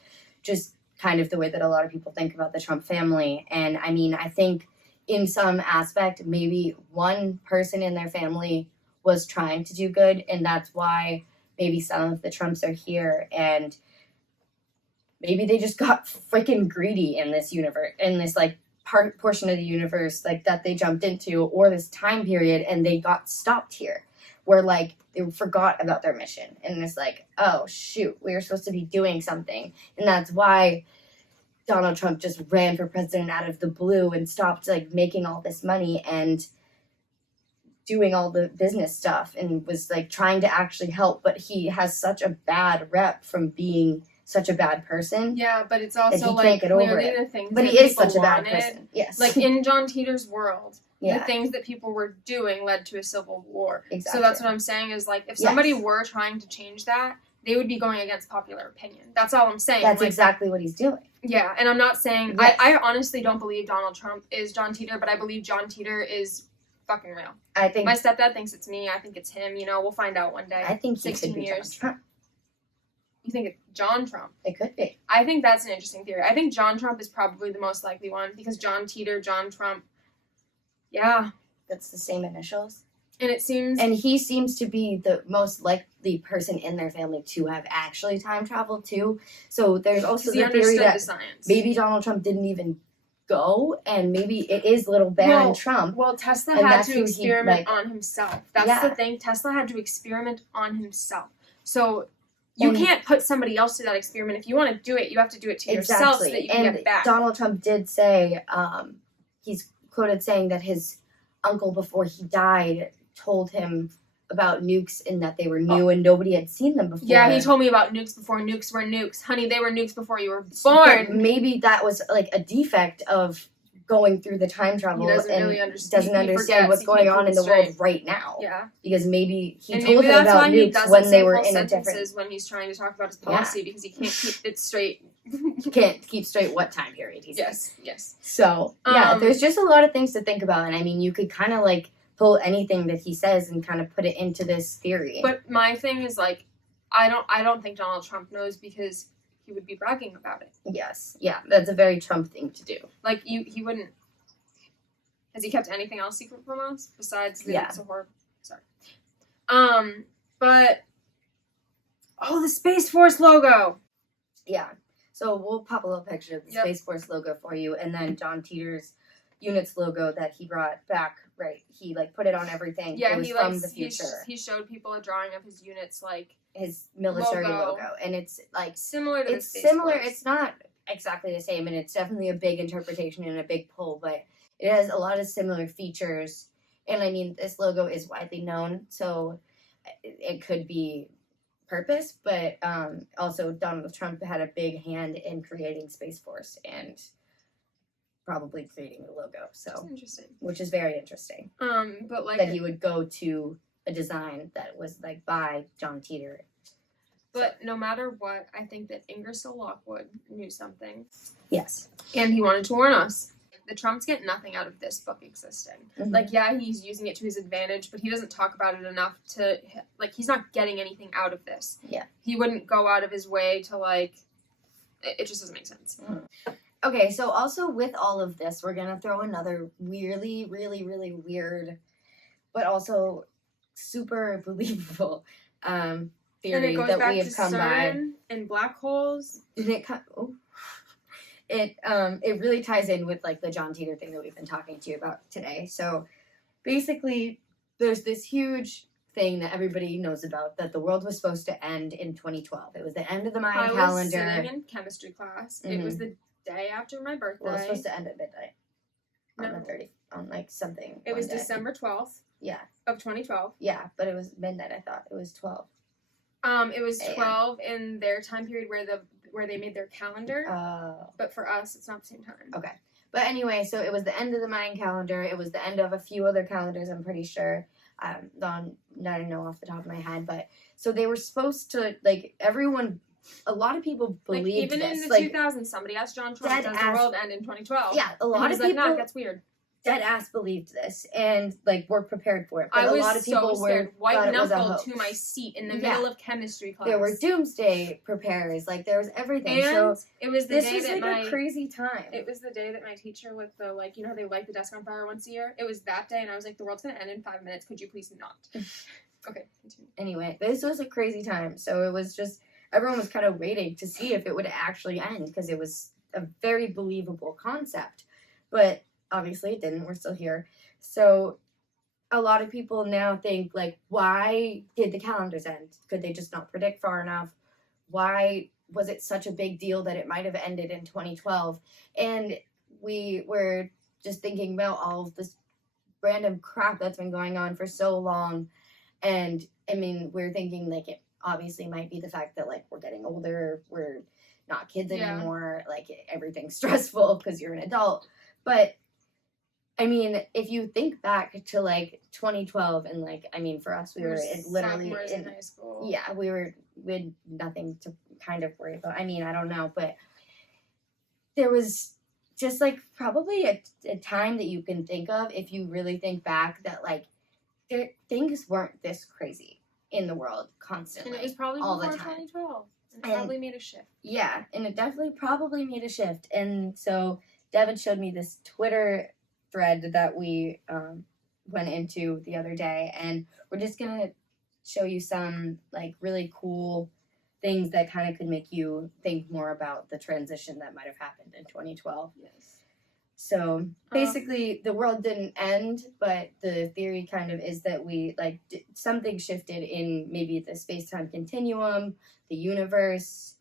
just kind of the way that a lot of people think about the Trump family. And I mean, I think in some aspect, maybe one person in their family was trying to do good, and that's why maybe some of the Trumps are here, and maybe they just got freaking greedy in this universe, in this like portion of the universe like that they jumped into, or this time period, and they got stopped here, where like they forgot about their mission, and it's like, oh shoot, we were supposed to be doing something, and that's why Donald Trump just ran for president out of the blue and stopped like making all this money and doing all the business stuff and was like trying to actually help, but he has such a bad rep from being such a bad person. Yeah, but it's also like clearly the things but that he is people such a bad wanted. person. Yes. Like in John Titor's world, yeah. the things that people were doing led to a civil war. Exactly. So that's what I'm saying is like if somebody were trying to change that, they would be going against popular opinion. That's all I'm saying. That's like, exactly what he's doing. Yeah, and I'm not saying Yes. I honestly don't believe Donald Trump is John Titor, but I believe John Titor is fucking real. I think my stepdad thinks it's me. I think it's him. You know, we'll find out one day. I think he 16 could be years. John Trump. You think it's John Trump? It could be. I think that's an interesting theory. I think John Trump is probably the most likely one because John Titor, John Trump. Yeah. That's the same initials. And it seems... And he seems to be the most likely person in their family to have actually time traveled too. So there's also the theory that maybe Donald Trump didn't even go, and maybe it is little Barron Trump. Well, Tesla had to experiment on himself. That's the thing. Tesla had to experiment on himself. So you can't put somebody else to that experiment. If you want to do it, you have to do it to yourself so that you can get it back. Donald Trump did say, he's quoted saying that his uncle before he died told him about nukes and that they were new and nobody had seen them before. Yeah, he told me about nukes before nukes were nukes. Honey, they were nukes before you were born. But maybe that was like a defect of going through the time travel doesn't understand what's going on in the world right now. Yeah. Because maybe he told them about nukes when they were in a different... when he's trying to talk about his policy because he can't keep it straight. You can't keep straight what time period he's in. Yes. So, yeah, there's just a lot of things to think about. And I mean, you could kind of like pull anything that he says and kind of put it into this theory. But my thing is like, I don't think Donald Trump knows because he would be bragging about it. Yes. Yeah, that's a very Trump thing to do. Like, he wouldn't... Has he kept anything else secret from us besides that it's a horror? Sorry. But... Oh, the Space Force logo! Yeah. So we'll pop a little picture of the Space Force logo for you, and then John Titor's unit's logo that he brought back, right? He, like, put it on everything. Yeah, it was from the future. He showed people a drawing of his unit's, like... His military logo. And it's, like... Similar to the Space similar. Force. It's not exactly the same, and it's definitely a big interpretation and a big pull, but it has a lot of similar features. And, I mean, this logo is widely known, so it could be purpose, but also Donald Trump had a big hand in creating Space Force and probably creating the logo. So that's interesting. Which is very interesting. But like that he would go to a design that was like by John Titor. But no matter what, I think that Ingersoll Lockwood knew something. Yes. And he wanted to warn us. the Trumps get nothing out of this book existing. Mhm. Like, yeah, he's using it to his advantage, but he doesn't talk about it enough to, like, he's not getting anything out of this. Yeah. He wouldn't go out of his way to, like, it just doesn't make sense. Okay, so also with all of this, we're gonna throw another really, really, really weird, but also super believable And it theory goes that back we have to come by. CERN and black holes. And it really ties in with like the John Titor thing that we've been talking to you about today. So basically, there's this huge thing that everybody knows about, that the world was supposed to end in 2012. It was the end of the Mayan I was calendar. sitting in chemistry class. It was the day after my birthday. Well, it was supposed to end at midnight on No. the 30th, on like something. It was one day. December 12th Yeah, of 2012. yeah, but it was midnight. I thought it was 12. It was AM. 12 in their time period where they made their calendar. Oh. But for us, it's not the same time. Okay. But anyway, so it was the end of the Mayan calendar. It was the end of a few other calendars, I'm pretty sure. I don't know off the top of my head, but so they were supposed to, like, everyone, a lot of people believed Like, even this. in the like, 2000s, somebody asked John Trump, dead does the ass- world end in 2012? yeah, a And lot he of was like, people nah, that's weird. dead ass believed this and like were prepared for it. But I was a lot of people so scared. thought White it was a knuckle hoax. to my seat in the Yeah. middle of chemistry class. There were doomsday preparers, like there was everything. And So it was the this day was that like a crazy time. It was the day that my teacher with the, like, you know how they light the desk on fire once a year? It was that day, and I was like, the world's gonna end in 5 minutes. Could you please not? Okay, continue. Anyway, this was a crazy time. So it was just, everyone was kind of waiting to see if it would actually end because it was a very believable concept. But obviously it didn't. We're still here. So a lot of people now think, like, why did the calendars end? Could they just not predict far enough? Why was it such a big deal that it might have ended in 2012? And we were just thinking about all of this random crap that's been going on for so long. And I mean, we're thinking, like, it obviously might be the fact that, like, we're getting older, we're not kids anymore, like, everything's stressful because you're an adult. But I mean, if you think back to like 2012 and like, I mean, for us, we were literally in high school. Yeah, we had nothing to kind of worry about. I mean, I don't know, but there was just like probably a time that you can think of if you really think back that like things weren't this crazy in the world constantly. And it was probably all before the time. 2012. And it And- probably made a shift. Yeah, and it definitely probably made a shift. And so Devyn showed me this Twitter thread that we went into the other day, and we're just gonna show you some like really cool things that kind of could make you think more about the transition that might have happened in 2012. Yes. So basically, the world didn't end, but the theory kind of is that we like something shifted in maybe the space-time continuum, the universe,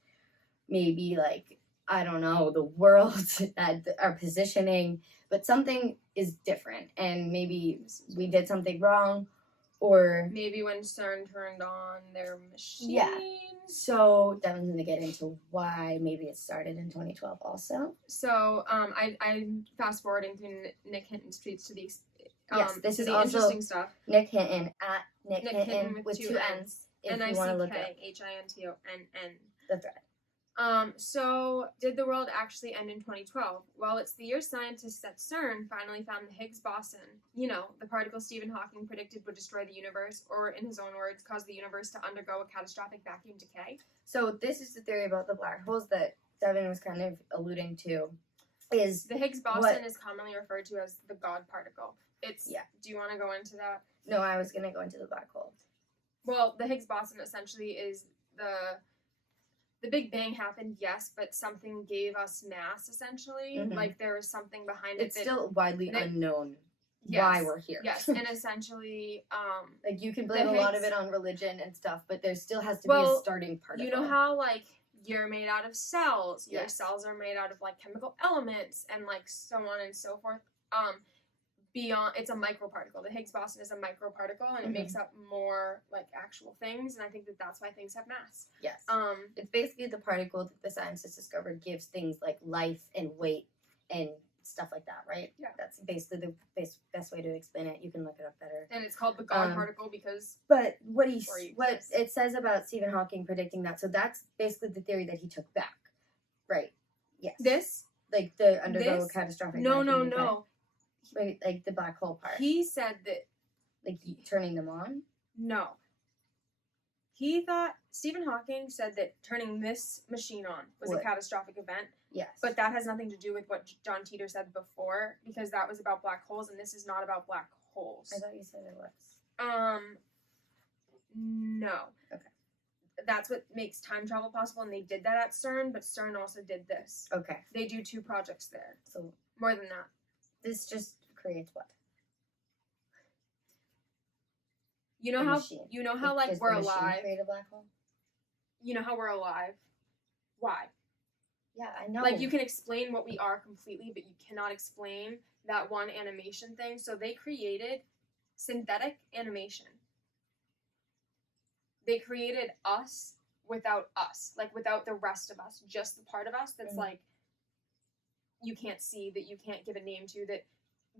maybe like, I don't know, the world at our positioning, but something is different, and maybe we did something wrong, or Maybe when CERN turned on their machines. Yeah. So Devyn's gonna get into why maybe it started in 2012 also. So I'm fast forwarding through Nick Hinton's tweets to the Yes, this to is the also interesting stuff. Nick Hinton at Nick Nick Hinton Hinton with with two two N's if you want to look up NickHintonn. the thread. So did the world actually end in 2012? Well, it's the year scientists at CERN finally found the Higgs boson, you know, the particle Stephen Hawking predicted would destroy the universe, or in his own words, cause the universe to undergo a catastrophic vacuum decay. So this is the theory about the black holes that Devyn was kind of alluding to. Is The Higgs boson What- is commonly referred to as the God particle. It's Yeah. Do you want to go into that? no, I was gonna go into the black hole. Well, the Higgs boson essentially is the Big Bang happened, yes, but something gave us mass, essentially. Mhm. Like, there was something behind it It's that... still widely that- unknown yes, why we're here. Yes, and essentially, like you can blame the a lot of Higgs- it on religion and stuff, but there still has to be Well, a starting particle. you know how, like, you're made out of cells. Your Yes. cells are made out of, like, chemical elements and, like, so on and so forth. Beyond, it's a microparticle. The Higgs boson is a microparticle, and it Mhm. makes up more, like, actual things, and I think that that's why things have mass. Yes. It's basically the particle that the scientists discovered gives things like life and weight and stuff like that, right? Yeah. That's basically the best way to explain it. You can look it up better. And it's called the God Um, particle because... But what Or you what exist. it says about Stephen Hawking predicting that, so that's basically the theory that he took back, right? Yes. This? like the undergo This- catastrophic No, event no, in the event? no. Wait, like the black hole part. He said that Like turning them on? no. He thought Stephen Hawking said that turning this machine on was a Would. catastrophic event, Yes. but that has nothing to do with what John Titor said before, because that was about black holes, and this is not about black holes. I thought you said it was. No. Okay. That's what makes time travel possible, and they did that at CERN, but CERN also did this. Okay. They do 2 projects there. So More than that. this just creates what? You know A how machine. you know how like Does we're the machine alive. create a black hole? You know how we're alive. Why? Yeah, I know. Like you can explain what we are completely, but you cannot explain that one animation thing. So they created synthetic animation. They created us without us, like without the rest of us, just the part of us that's Mhm. like you can't see, that you can't give a name to, that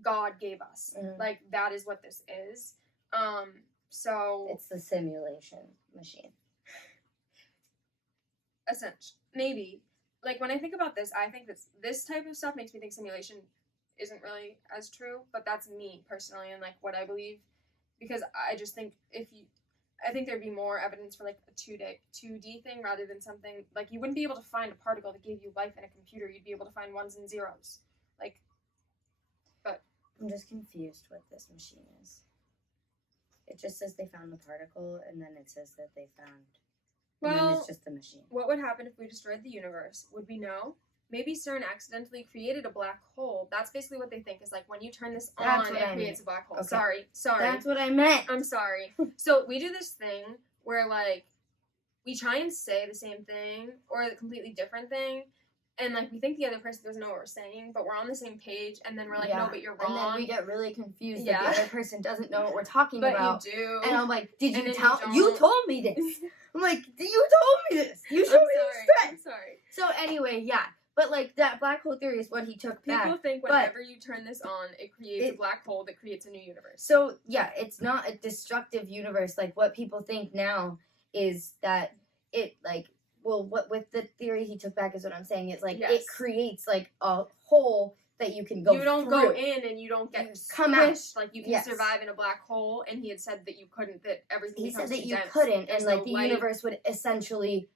God gave us. Mhm. Like that is what this is. So It's the simulation machine. essentially, maybe. Like when I think about this, I think that this type of stuff makes me think simulation isn't really as true, but that's me personally and like what I believe, because I just think I think there'd be more evidence for like a 2D thing rather than something like you wouldn't be able to find a particle that gave you life in a computer. You'd be able to find ones and zeros. Like, but I'm just confused what this machine is. It just says they found the particle, and then it says that they found. And then well, it's just the machine. what would happen if we destroyed the universe? Would we know? Maybe CERN accidentally created a black hole. That's basically what they think is like when you turn this That's on, what it I creates mean. a black hole. Okay. Sorry. That's what I meant. I'm sorry. So we do this thing where like we try and say the same thing or a completely different thing, and like we think the other person doesn't know what we're saying, but we're on the same page, and then we're like, no, but you're wrong. And then we get really confused Yeah. that the other person doesn't know what we're talking but about. you do. And I'm like, did And you then tell? you You don't. told me this. I'm like, you told me this. You showed me the I'm thread. sorry. So anyway, yeah. But like that black hole theory is what he took People back. think but whenever you turn this on, it creates a it- black hole that creates a new universe. So yeah, it's not a destructive universe. Like what people think now is that it like what with the theory he took back is what I'm saying. It's like Yes. it creates like a hole that you can go. You don't through. go in and you don't You get come out. squished. Like you can Yes. survive in a black hole, and he had said that you couldn't. That everything. He said becomes that too you dense. couldn't, There's and like no the light. universe would essentially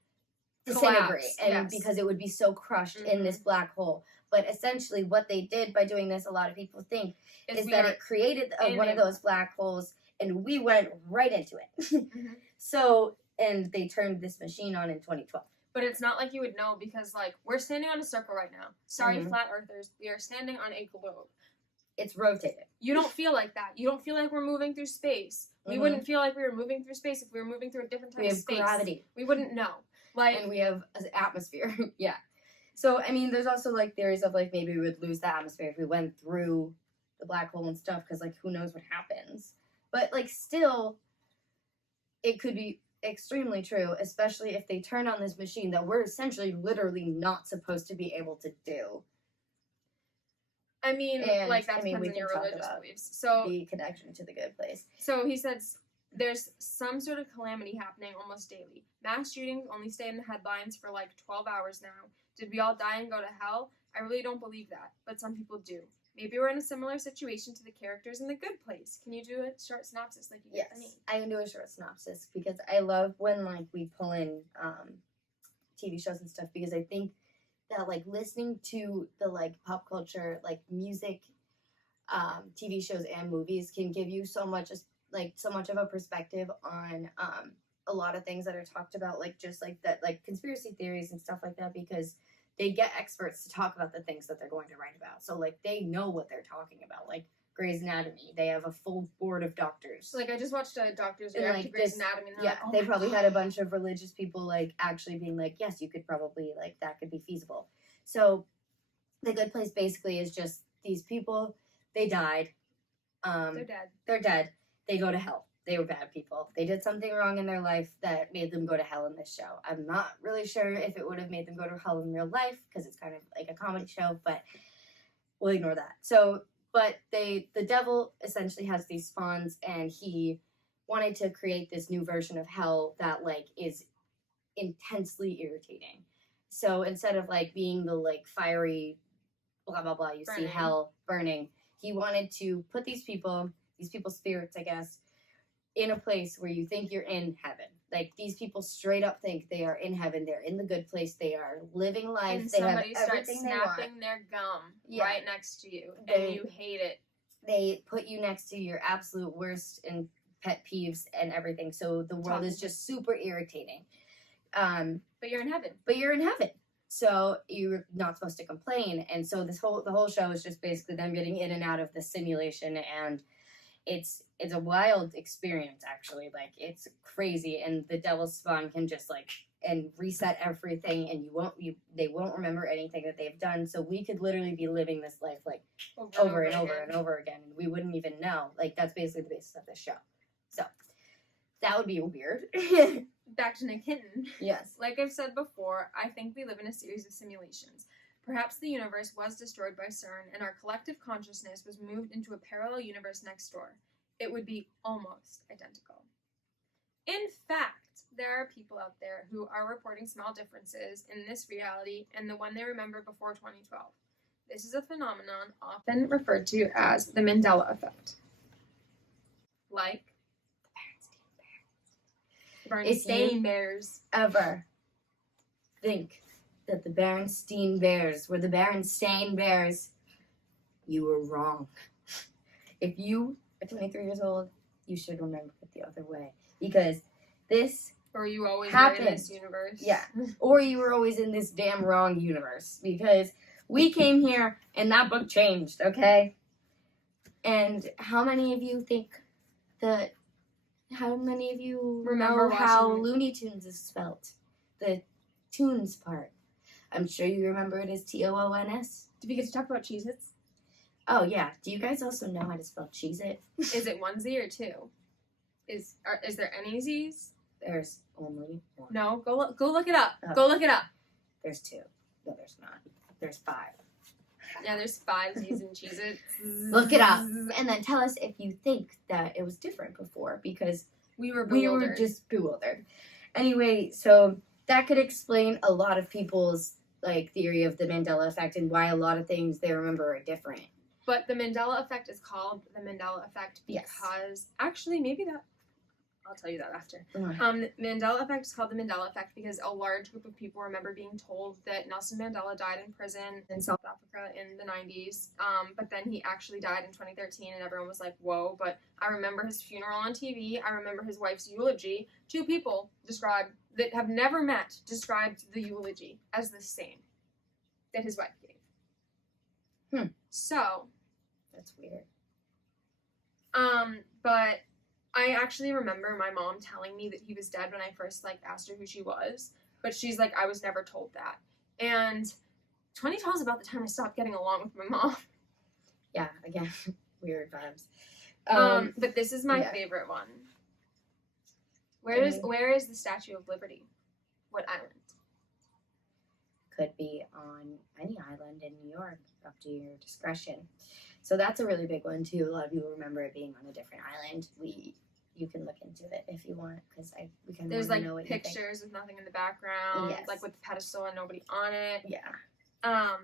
Collapse, disintegrate, and yes. because it would be so crushed in this black hole. But essentially, what they did by doing this, a lot of people think, is we that are it created in one of a- those black holes, and we went right into it. Mhm. So, and they turned this machine on in 2012. But it's not like you would know because, like, we're standing on a circle right now. Sorry, Mhm. flat earthers. We are standing on a globe. It's rotating. You don't feel like that. You don't feel like we're moving through space. We Mhm. wouldn't feel like we were moving through space if we were moving through a different type We of have space. gravity. We wouldn't know. Like, And we have an atmosphere. Yeah. So, I mean, there's also, like, theories of, like, maybe we would lose the atmosphere if we went through the black hole and stuff, because, like, who knows what happens. But, like, still, it could be extremely true, especially if they turn on this machine that we're essentially literally not supposed to be able to do. I mean, And, like, that I mean, depends we on can your talk religious about beliefs. So, The connection to the good place. So he says there's some sort of calamity happening almost daily. Mass shootings only stay in the headlines for like 12 hours now. Did we all die and go to hell? I really don't believe that, but some people do. Maybe we're in a similar situation to the characters in The Good Place. Can you do a short synopsis like you did for me? Yes, I can do a short synopsis because I love when like we pull in TV shows and stuff because I think that like listening to the like pop culture, like music, TV shows and movies can give you so much of a perspective on a lot of things that are talked about, like just like that, like conspiracy theories and stuff like that, because they get experts to talk about the things that they're going to write about. So like they know what they're talking about. Like Grey's Anatomy, they have a full board of doctors. Like I just watched a doctor's And, reaction like, to Grey's this- Anatomy. And they're Yeah, like, oh they my probably God. had a bunch of religious people like actually being like, yes, you could probably like that could be feasible. So The Good Place basically is just these people, they died. They're dead. They're dead. They go to hell. They were bad people. They did something wrong in their life that made them go to hell in this show. I'm not really sure if it would have made them go to hell in real life because it's kind of like a comedy show, but we'll ignore that. So, but the devil essentially has these spawns, and he wanted to create this new version of hell that like is intensely irritating. So instead of like being the like fiery blah, blah, blah. You see Burning. hell burning. He wanted to put these people's spirits, I guess, in a place where you think you're in heaven. Like, these people straight up think they are in heaven. They're in the good place. They are living life. And they have somebody starts everything they want. snapping their gum Yeah. right next to you, They- and you hate it. They put you next to your absolute worst and pet peeves and everything. So the world is just super irritating. But you're in heaven. But you're in heaven. So you're not supposed to complain. And so the whole show is just basically them getting in and out of the simulation, and it's a wild experience, actually. Like, it's crazy, and the devil's spawn can just like and reset everything, and they won't remember anything that they've done. So we could literally be living this life like over and over and over again, and we wouldn't even know. Like, that's basically the basis of this show. So that would be weird. Back to Nick Hinton. Yes. Like I've said before, I think we live in a series of simulations. Perhaps the universe was destroyed by CERN, and our collective consciousness was moved into a parallel universe next door. It would be almost identical. In fact, there are people out there who are reporting small differences in this reality and the one they remember before 2012. This is a phenomenon often referred to as the Mandela effect. Like the Bernstein Bears. Ever think that the Bernstein Bears were the Berenstain Bears, you were wrong. If you are 23 years old, you should remember it the other way. Because this Or you always happened. were in this universe. Yeah. Or you were always in this damn wrong universe. Because we came here and that book changed, okay? And how many of you Remember know how watching- Looney Tunes is spelt? The tunes part. I'm sure you remember it as Toons. Did we get to talk about Cheez-Its? Oh, yeah. Do you guys also know how to spell Cheez-It? Is it one Z or two? Is there any Z's? There's only one. No, go look it up. Oh. Go look it up. There's two. No, there's not. There's 5. Yeah, there's 5 Z's in Cheez-Its. Look it up. And then tell us if you think that it was different before, because We were we bewildered. were just bewildered. Anyway, so that could explain a lot of people's like theory of the Mandela effect and why a lot of things they remember are different. But the Mandela effect is called the Mandela effect Yes. because actually maybe that I'll tell you that after. Mm. The Mandela effect is called the Mandela effect because a large group of people remember being told that Nelson Mandela died in prison in South Africa in the 90s. But then he actually died in 2013, and everyone was like, "Whoa!" But I remember his funeral on TV. I remember his wife's eulogy. 2 people that have never met described the eulogy as the same that his wife gave. So, That's weird. but I actually remember my mom telling me that he was dead when I first asked her who she was, but she's like, I was never told that. And 2012 is about the time I stopped getting along with my mom. Yeah, again, weird vibes. But this is my yeah. favorite one. Where is the Statue of Liberty? What island? Could be on any island in New York, up to your discretion. So that's a really big one too. A lot of people remember it being on a different island. You can look into it if you want, because we kind of There's know what you think. pictures with nothing in the background, Yes. with the pedestal and nobody on it. Yeah,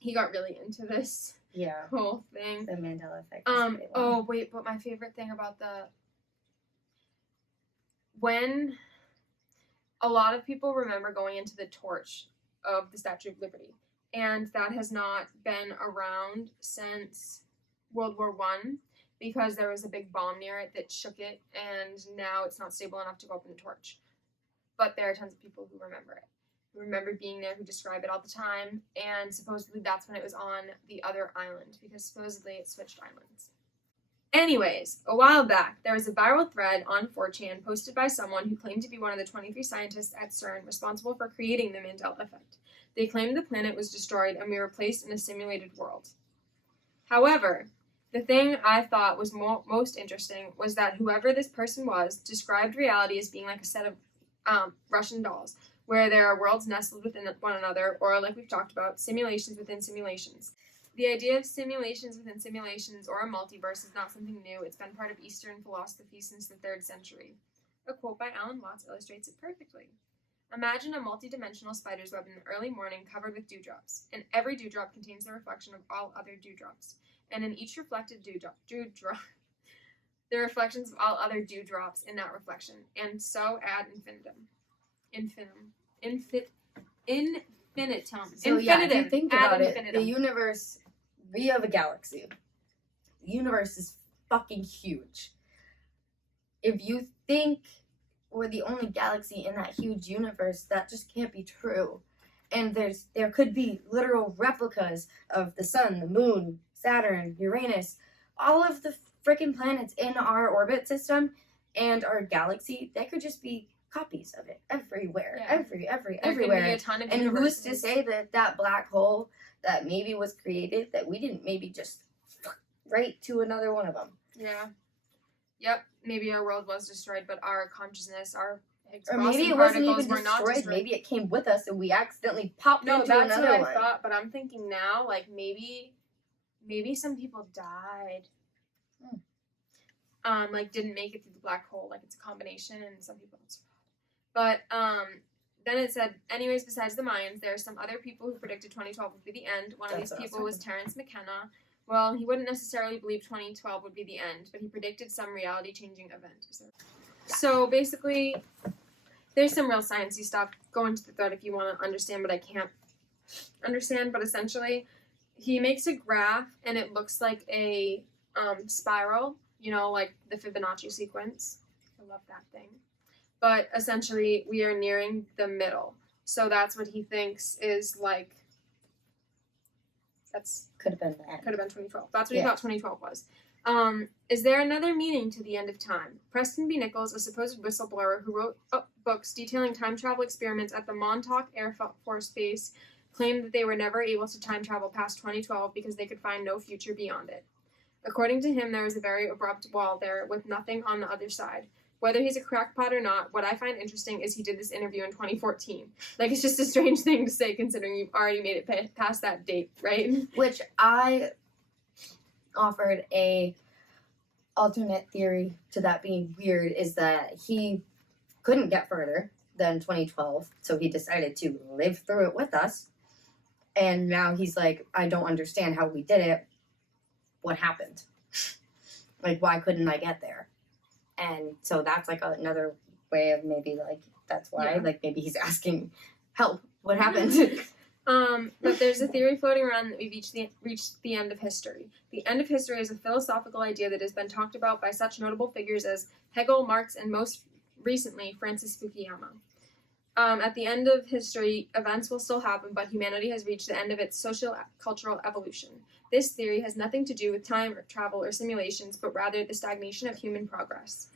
He got really into this yeah. whole thing. The Mandela effect. Is a big one. Oh wait, but my favorite thing about when a lot of people remember going into the torch of the Statue of Liberty, and that has not been around since World War I because there was a big bomb near it that shook it, and now it's not stable enough to go up in the torch. But there are tons of people who remember it, who remember being there, who describe it all the time, and supposedly that's when it was on the other island, because supposedly it switched islands. Anyways, a while back, there was a viral thread on 4chan posted by someone who claimed to be one of the 23 scientists at CERN responsible for creating the Mandela effect. They claimed the planet was destroyed and we were placed in a simulated world. However, the thing I thought was most interesting was that whoever this person was described reality as being like a set of Russian dolls, where there are worlds nestled within one another, or like we've talked about, simulations within simulations. The idea of simulations within simulations or a multiverse is not something new. It's been part of Eastern philosophy since the 3rd century. A quote by Alan Watts illustrates it perfectly. Imagine a multi-dimensional spider's web in the early morning covered with dewdrops, and every dewdrop contains the reflection of all other dewdrops, and in each reflected dewdrop, the reflections of all other dewdrops in that reflection, and so ad infinitum. So yeah, if you Infinitum, think ad about it, infinitum. the universe, we have a galaxy. The universe is fucking huge. If you think we're the only galaxy in that huge universe, that just can't be true. And there could be literal replicas of the sun, the moon, Saturn, Uranus, all of the freaking planets in our orbit system and our galaxy. They could just be copies of it everywhere, Yeah. everywhere. There could be a ton of And who's universes. to say that black hole that maybe was created, that we didn't maybe just right to another one of them? Yeah. Yep. Maybe our world was destroyed, but our consciousness, our Higgs Or maybe boson it wasn't particles even were not destroyed. destroyed. Maybe it came with us and we accidentally popped No, into that's another what one. I thought, but I'm thinking now, like, maybe some people died. Like, didn't make it through the black hole. Like, it's a combination, and some people don't survive. But, then it said, anyways, besides the Mayans, there are some other people who predicted 2012 would be the end. One of That's these what I was people was thinking. Terence McKenna. Well, he wouldn't necessarily believe 2012 would be the end, but he predicted some reality-changing event. So, basically, there's some real sciencey stuff. Go into the thread if you want to understand, but I can't understand. But essentially, he makes a graph, and it looks like a spiral, you know, like the Fibonacci sequence. I love that thing. But essentially, we are nearing the middle. So that's what he thinks is like, that's Could have been the end. could have been 2012. That's what Yeah. he thought 2012 was. Is there another meaning to the end of time? Preston B. Nichols, a supposed whistleblower who wrote books detailing time travel experiments at the Montauk Air Force Base, claimed that they were never able to time travel past 2012 because they could find no future beyond it. According to him, there is a very abrupt wall there with nothing on the other side. Whether he's a crackpot or not, what I find interesting is he did this interview in 2014. Like, it's just a strange thing to say considering you've already made it past that date, right? Which I offered a alternate theory to that being weird, is that he couldn't get further than 2012, so he decided to live through it with us. And now he's like, I don't understand how we did it. What happened? Like, why couldn't I get there? And so that's like another way of maybe like, that's why, Yeah. like maybe he's asking help. What happened? But there's a theory floating around that we've reached the end of history. The end of history is a philosophical idea that has been talked about by such notable figures as Hegel, Marx, and most recently, Francis Fukuyama. At the end of history, events will still happen, but humanity has reached the end of its social-cultural evolution. This theory has nothing to do with time or travel or simulations, but rather the stagnation of human progress.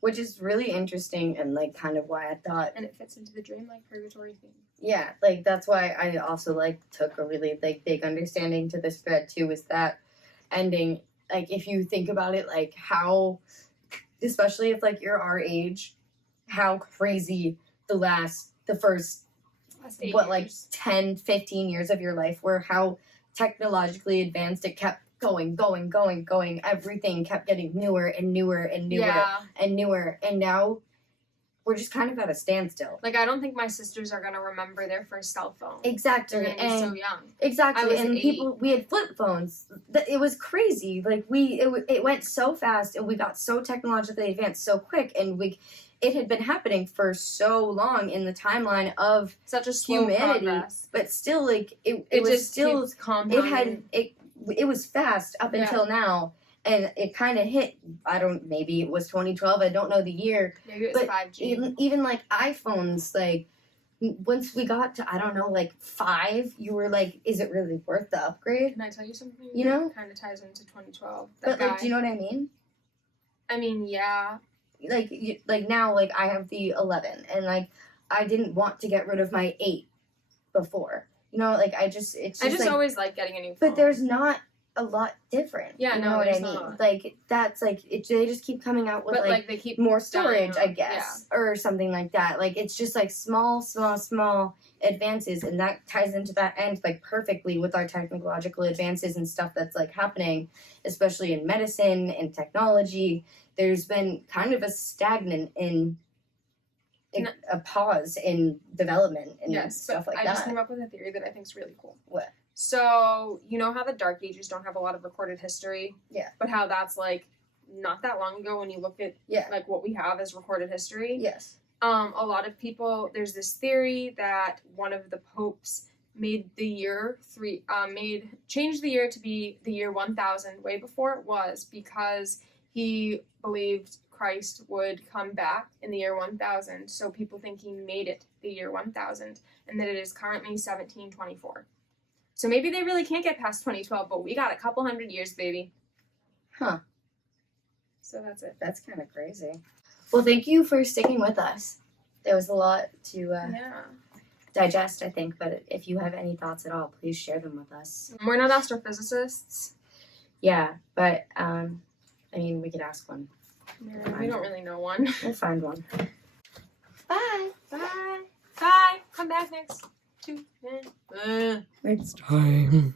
Which is really interesting and like kind of why I thought, And it fits into the dreamlike purgatory theme. yeah, like that's why I also like took a really like big understanding to this thread too, is that ending. Like if you think about it, like how, especially if like you're our age, how crazy the first Last 8 what like years. 10 15 years of your life were, how technologically advanced it kept going. Everything kept getting newer and newer and newer Yeah. and newer, and now we're just kind of at a standstill. Like, I don't think my sisters are going to remember their first cell phone. Exactly. They're going to be so And young. exactly, I was and 8. people, we had flip phones. It was crazy. Like it went so fast, and we got so technologically advanced so quick, and it had been happening for so long in the timeline of Such a slow humanity, progress. but still, like it was just still keeps compounding. it was fast up Yeah. until now, and it kind of hit. Maybe it was 2012. I don't know the year, Maybe it was but 5G. even like iPhones, like once we got to, I don't know, like 5, you were like, is it really worth the upgrade? Can I tell you something? You know? Kind of ties into 2012. But like, do you know what I mean? I mean, yeah. Like now, like I have the 11, and like I didn't want to get rid of my 8 before. You know, like it's just I just like, always like getting a new phone. but there's not a lot different. Yeah, you no, know what I there's mean? not. Like that's like they just keep coming out with But, like they keep more storage, I dying guess, or something like that. Like it's just like small advances, and that ties into that end like perfectly with our technological advances and stuff that's like happening, especially in medicine and technology. There's been kind of a stagnant in a pause in development and yes, stuff but like I that. just came up with a theory that I think is really cool. What? So, you know how the Dark Ages don't have a lot of recorded history? Yeah. But how that's, like, not that long ago when you look at, like, what we have as recorded history? Yes. A lot of people, there's this theory that one of the popes made the year changed the year to be the year 1000 way before it was, because he believed Christ would come back in the year 1000. So people think he made it the year 1000, and that it is currently 1724. So maybe they really can't get past 2012, but we got a couple hundred years, baby. Huh. So that's it. That's kind of crazy. Well, thank you for sticking with us. There was a lot to digest, I think, but if you have any thoughts at all, please share them with us. We're not astrophysicists. Yeah, but, I mean, we could ask one. Yeah, we don't really know one. We'll find one. Bye. Bye. Bye. Come back next Tuesday. It's time.